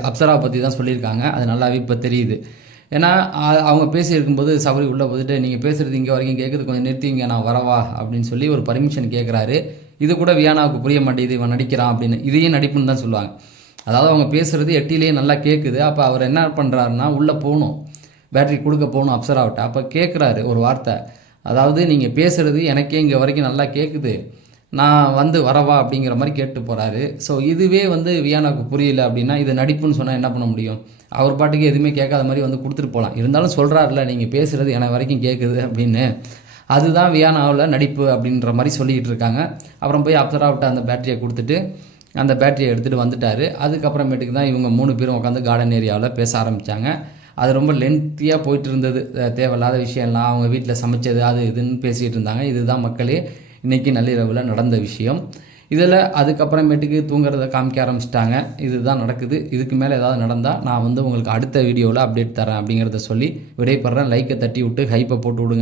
அப்சராவை பற்றி தான் சொல்லியிருக்காங்க. அது நல்லாவே இப்போ தெரியுது. ஏன்னா அவங்க பேசியிருக்கும்போது சபரி உள்ளே போட்டுட்டு, நீங்கள் பேசுகிறது இங்கே வரைக்கும் கேட்குது, கொஞ்சம் நிறுத்திங்க, நான் வரவா அப்படின்னு சொல்லி ஒரு பர்மிஷன் கேட்குறாரு. இது கூட வியானாவுக்கு புரிய மாட்டேங்குது, இவன் நடிக்கிறான் அப்படின்னு. இதையும் நடிப்புன்னு தான் சொல்லுவாங்க. அதாவது அவங்க பேசுகிறது எட்டிலேயே நல்லா கேட்குது. அப்போ அவர் என்ன பண்ணுறாருன்னா, உள்ளே போகணும், பேட்டரி கொடுக்க போகணும் அப்சராவிட்ட. அப்போ கேட்குறாரு ஒரு வார்த்தை, அதாவது நீங்கள் பேசுகிறது எனக்கே இங்கே வரைக்கும் நல்லா கேட்குது, நான் வந்து வரவா அப்படிங்கிற மாதிரி கேட்டு போகிறாரு. ஸோ இதுவே வந்து வியானாவுக்கு புரியல அப்படின்னா இது நடிப்புன்னு சொன்னால் என்ன பண்ண முடியும்? அவர் பாட்டுக்கு எதுவுமே கேட்காத மாதிரி வந்து கொடுத்துட்டு போகலாம். இருந்தாலும் சொல்கிறாருல, நீங்கள் பேசுகிறது எனக்கு வரைக்கும் கேட்குது அப்படின்னு. அதுதான் வியானாவில் நடிப்பு அப்படின்ற மாதிரி சொல்லிக்கிட்டு இருக்காங்க. அப்புறம் போய் அப்சராவிட்ட அந்த பேட்டரியை கொடுத்துட்டு அந்த பேட்டரியை எடுத்துகிட்டு வந்துட்டார். அதுக்கப்புறமேட்டுக்கு தான் இவங்க 3 பேரும் உட்காந்து கார்டன் ஏரியாவில் பேச ஆரம்பித்தாங்க. அது ரொம்ப லென்த்தியாக போயிட்டு இருந்தது. தேவையில்லாத விஷயம்லாம், அவங்க வீட்டில் சமைச்சது அது இதுன்னு பேசிகிட்டு இருந்தாங்க. இதுதான் மக்களே இன்றைக்கி நள்ளிரவில் நடந்த விஷயம். இதில் அதுக்கப்புறமேட்டுக்கு தூங்குறத காமிக்க ஆரம்பிச்சிட்டாங்க. இதுதான் நடக்குது. இதுக்கு மேலே ஏதாவது நடந்தால் நான் வந்து உங்களுக்கு அடுத்த வீடியோவில் அப்டேட் தரேன் அப்படிங்கிறத சொல்லி விடைபெறேன். லைக்கை தட்டி விட்டு ஹைப்பை போட்டு விடுங்க.